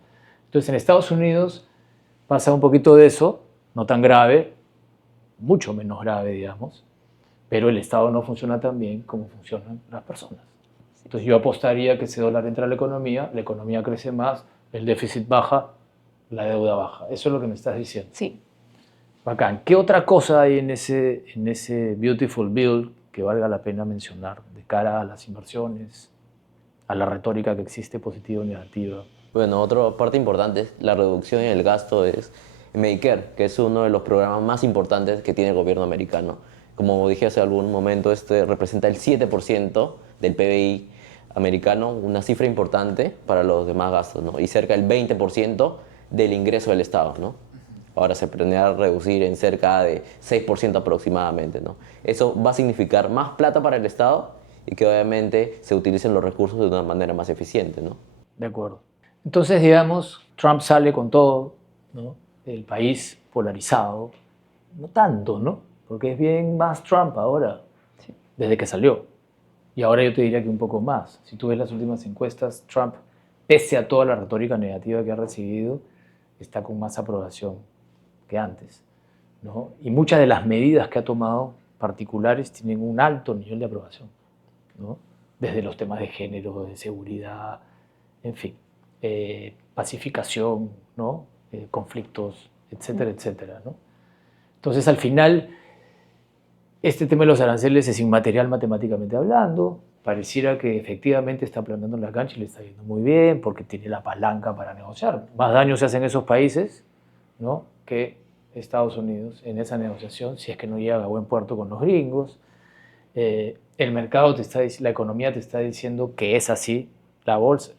Entonces en Estados Unidos pasa un poquito de eso, no tan grave, mucho menos grave, digamos, pero el Estado no funciona tan bien como funcionan las personas. Entonces yo apostaría que ese dólar entra a la economía crece más, el déficit baja, la deuda baja. Eso es lo que me estás diciendo. Sí. Bacán. ¿Qué otra cosa hay en ese Beautiful Bill que valga la pena mencionar de cara a las inversiones, a la retórica que existe positiva o negativa? Bueno, otra parte importante es la reducción en el gasto es Medicare, que es uno de los programas más importantes que tiene el gobierno americano. Como dije hace algún momento, representa el 7% del PBI americano, una cifra importante para los demás gastos, ¿no? Y cerca del 20% del ingreso del Estado, ¿no? Ahora se pretende reducir en cerca de 6% aproximadamente, ¿no? Eso va a significar más plata para el Estado y que obviamente se utilicen los recursos de una manera más eficiente, ¿no? De acuerdo. Entonces, digamos, Trump sale con todo, ¿no? El país polarizado, no tanto, ¿no? Porque es bien más Trump ahora, sí, desde que salió. Y ahora yo te diría que un poco más. Si tú ves las últimas encuestas, Trump, pese a toda la retórica negativa que ha recibido, está con más aprobación que antes, ¿no? Y muchas de las medidas que ha tomado particulares tienen un alto nivel de aprobación, ¿no? Desde los temas de género, de seguridad, en fin, pacificación, ¿no? Conflictos, etcétera, etcétera, ¿no? Entonces, al final, este tema de los aranceles es inmaterial matemáticamente hablando. Pareciera que efectivamente está aplanando la cancha y le está yendo muy bien porque tiene la palanca para negociar. Más daño se hace en esos países, ¿no? Que Estados Unidos en esa negociación, si es que no llega a buen puerto con los gringos. El mercado la economía te está diciendo que es así, la bolsa,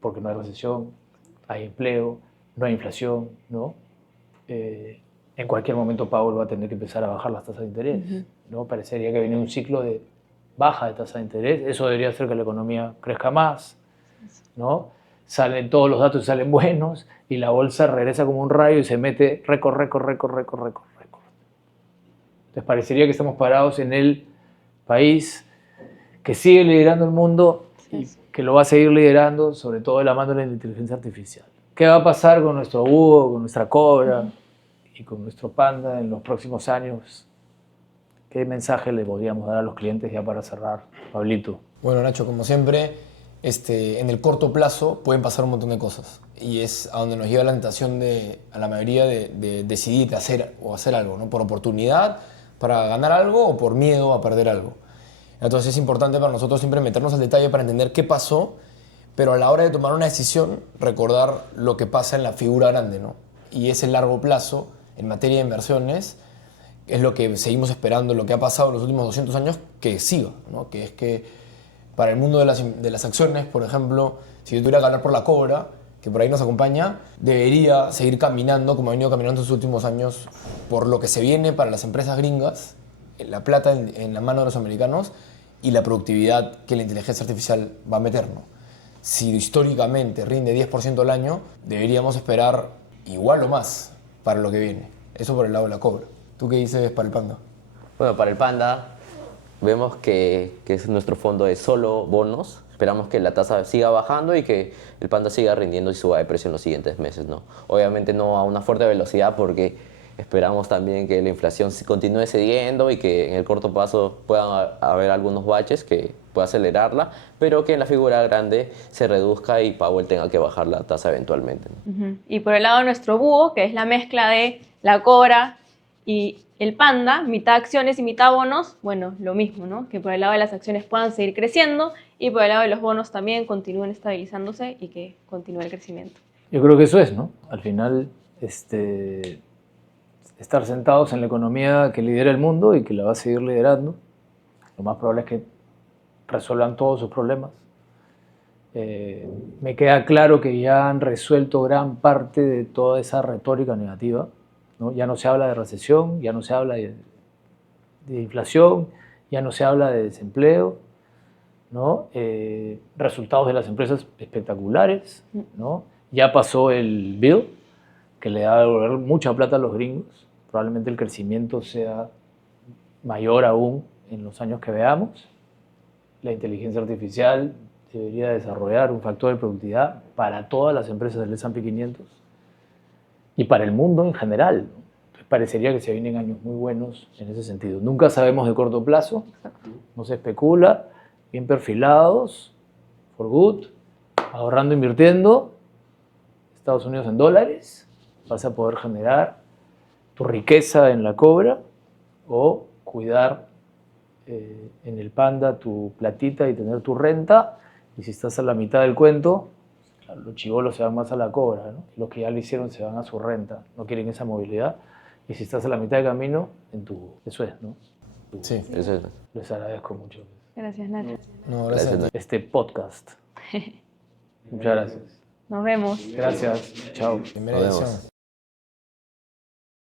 porque no hay recesión, hay empleo, no hay inflación, ¿no? En cualquier momento Powell va a tener que empezar a bajar las tasas de interés, ¿no? Parecería que viene un ciclo de baja de tasa de interés, eso debería hacer que la economía crezca más, ¿no? salen todos los datos, salen buenos, y la bolsa regresa como un rayo y se mete récord, récord, récord, récord, récord, récord. Entonces parecería que estamos parados en el país que sigue liderando el mundo y que lo va a seguir liderando, sobre todo de la mano de la inteligencia artificial. ¿Qué va a pasar con nuestro búho, con nuestra cobra y con nuestro panda en los próximos años? ¿Qué mensaje le podríamos dar a los clientes ya para cerrar, Pablito? Bueno, Nacho, como siempre, en el corto plazo pueden pasar un montón de cosas. Y es a donde nos lleva la tentación a la mayoría de decidir de hacer algo, ¿no? Por oportunidad, para ganar algo o por miedo a perder algo. Entonces es importante para nosotros siempre meternos al detalle para entender qué pasó, pero a la hora de tomar una decisión, recordar lo que pasa en la figura grande, ¿no? Y ese largo plazo, en materia de inversiones, es lo que seguimos esperando, lo que ha pasado en los últimos 200 años, que siga, ¿no? Que es que para el mundo de las acciones, por ejemplo, si yo tuviera que hablar por la Cobra, que por ahí nos acompaña, debería seguir caminando como ha venido caminando en estos últimos años por lo que se viene para las empresas gringas, la plata en la mano de los americanos y la productividad que la inteligencia artificial va a meter, ¿no? Si históricamente rinde 10% al año, deberíamos esperar igual o más para lo que viene. Eso por el lado de la Cobra. ¿Tú qué dices para el Panda? Bueno, para el Panda vemos que es nuestro fondo de solo bonos. Esperamos que la tasa siga bajando y que el Panda siga rindiendo y suba de precio en los siguientes meses, ¿no? Obviamente no a una fuerte velocidad porque esperamos también que la inflación continúe cediendo y que en el corto plazo puedan haber algunos baches que pueda acelerarla, pero que en la figura grande se reduzca y Powell tenga que bajar la tasa eventualmente, ¿no? Y por el lado de nuestro búho, que es la mezcla de la Cobra y el Panda, mitad acciones y mitad bonos, bueno, lo mismo, ¿no? Que por el lado de las acciones puedan seguir creciendo y por el lado de los bonos también continúen estabilizándose y que continúe el crecimiento. Yo creo que eso es, ¿no? Al final, estar sentados en la economía que lidera el mundo y que la va a seguir liderando. Lo más probable es que resuelvan todos sus problemas. Me queda claro que ya han resuelto gran parte de toda esa retórica negativa, ¿no? Ya no se habla de recesión, ya no se habla de inflación, ya no se habla de desempleo, ¿no? Resultados de las empresas espectaculares, ¿no? Ya pasó el bill, que le da a devolver mucha plata a los gringos. Probablemente el crecimiento sea mayor aún en los años que veamos. La inteligencia artificial debería desarrollar un factor de productividad para todas las empresas del S&P 500 y para el mundo en general, ¿no? Entonces parecería que se vienen años muy buenos en ese sentido. Nunca sabemos de corto plazo, no se especula, bien perfilados, for good, ahorrando, invirtiendo, Estados Unidos en dólares, vas a poder generar tu riqueza en la Cobra o cuidar en el Panda tu platita y tener tu renta. Y si estás a la mitad del cuento, claro, los chibolos se van más a la Cobra, ¿no? Los que ya lo hicieron se van a su renta, no quieren esa movilidad. Y si estás a la mitad del camino, eso es, ¿no? Sí. Eso es. Les agradezco mucho Gracias, Nacho. No, gracias. Gracias. este podcast. Muchas gracias. Nos vemos. Gracias. Chao. Primera Nos vemos. edición.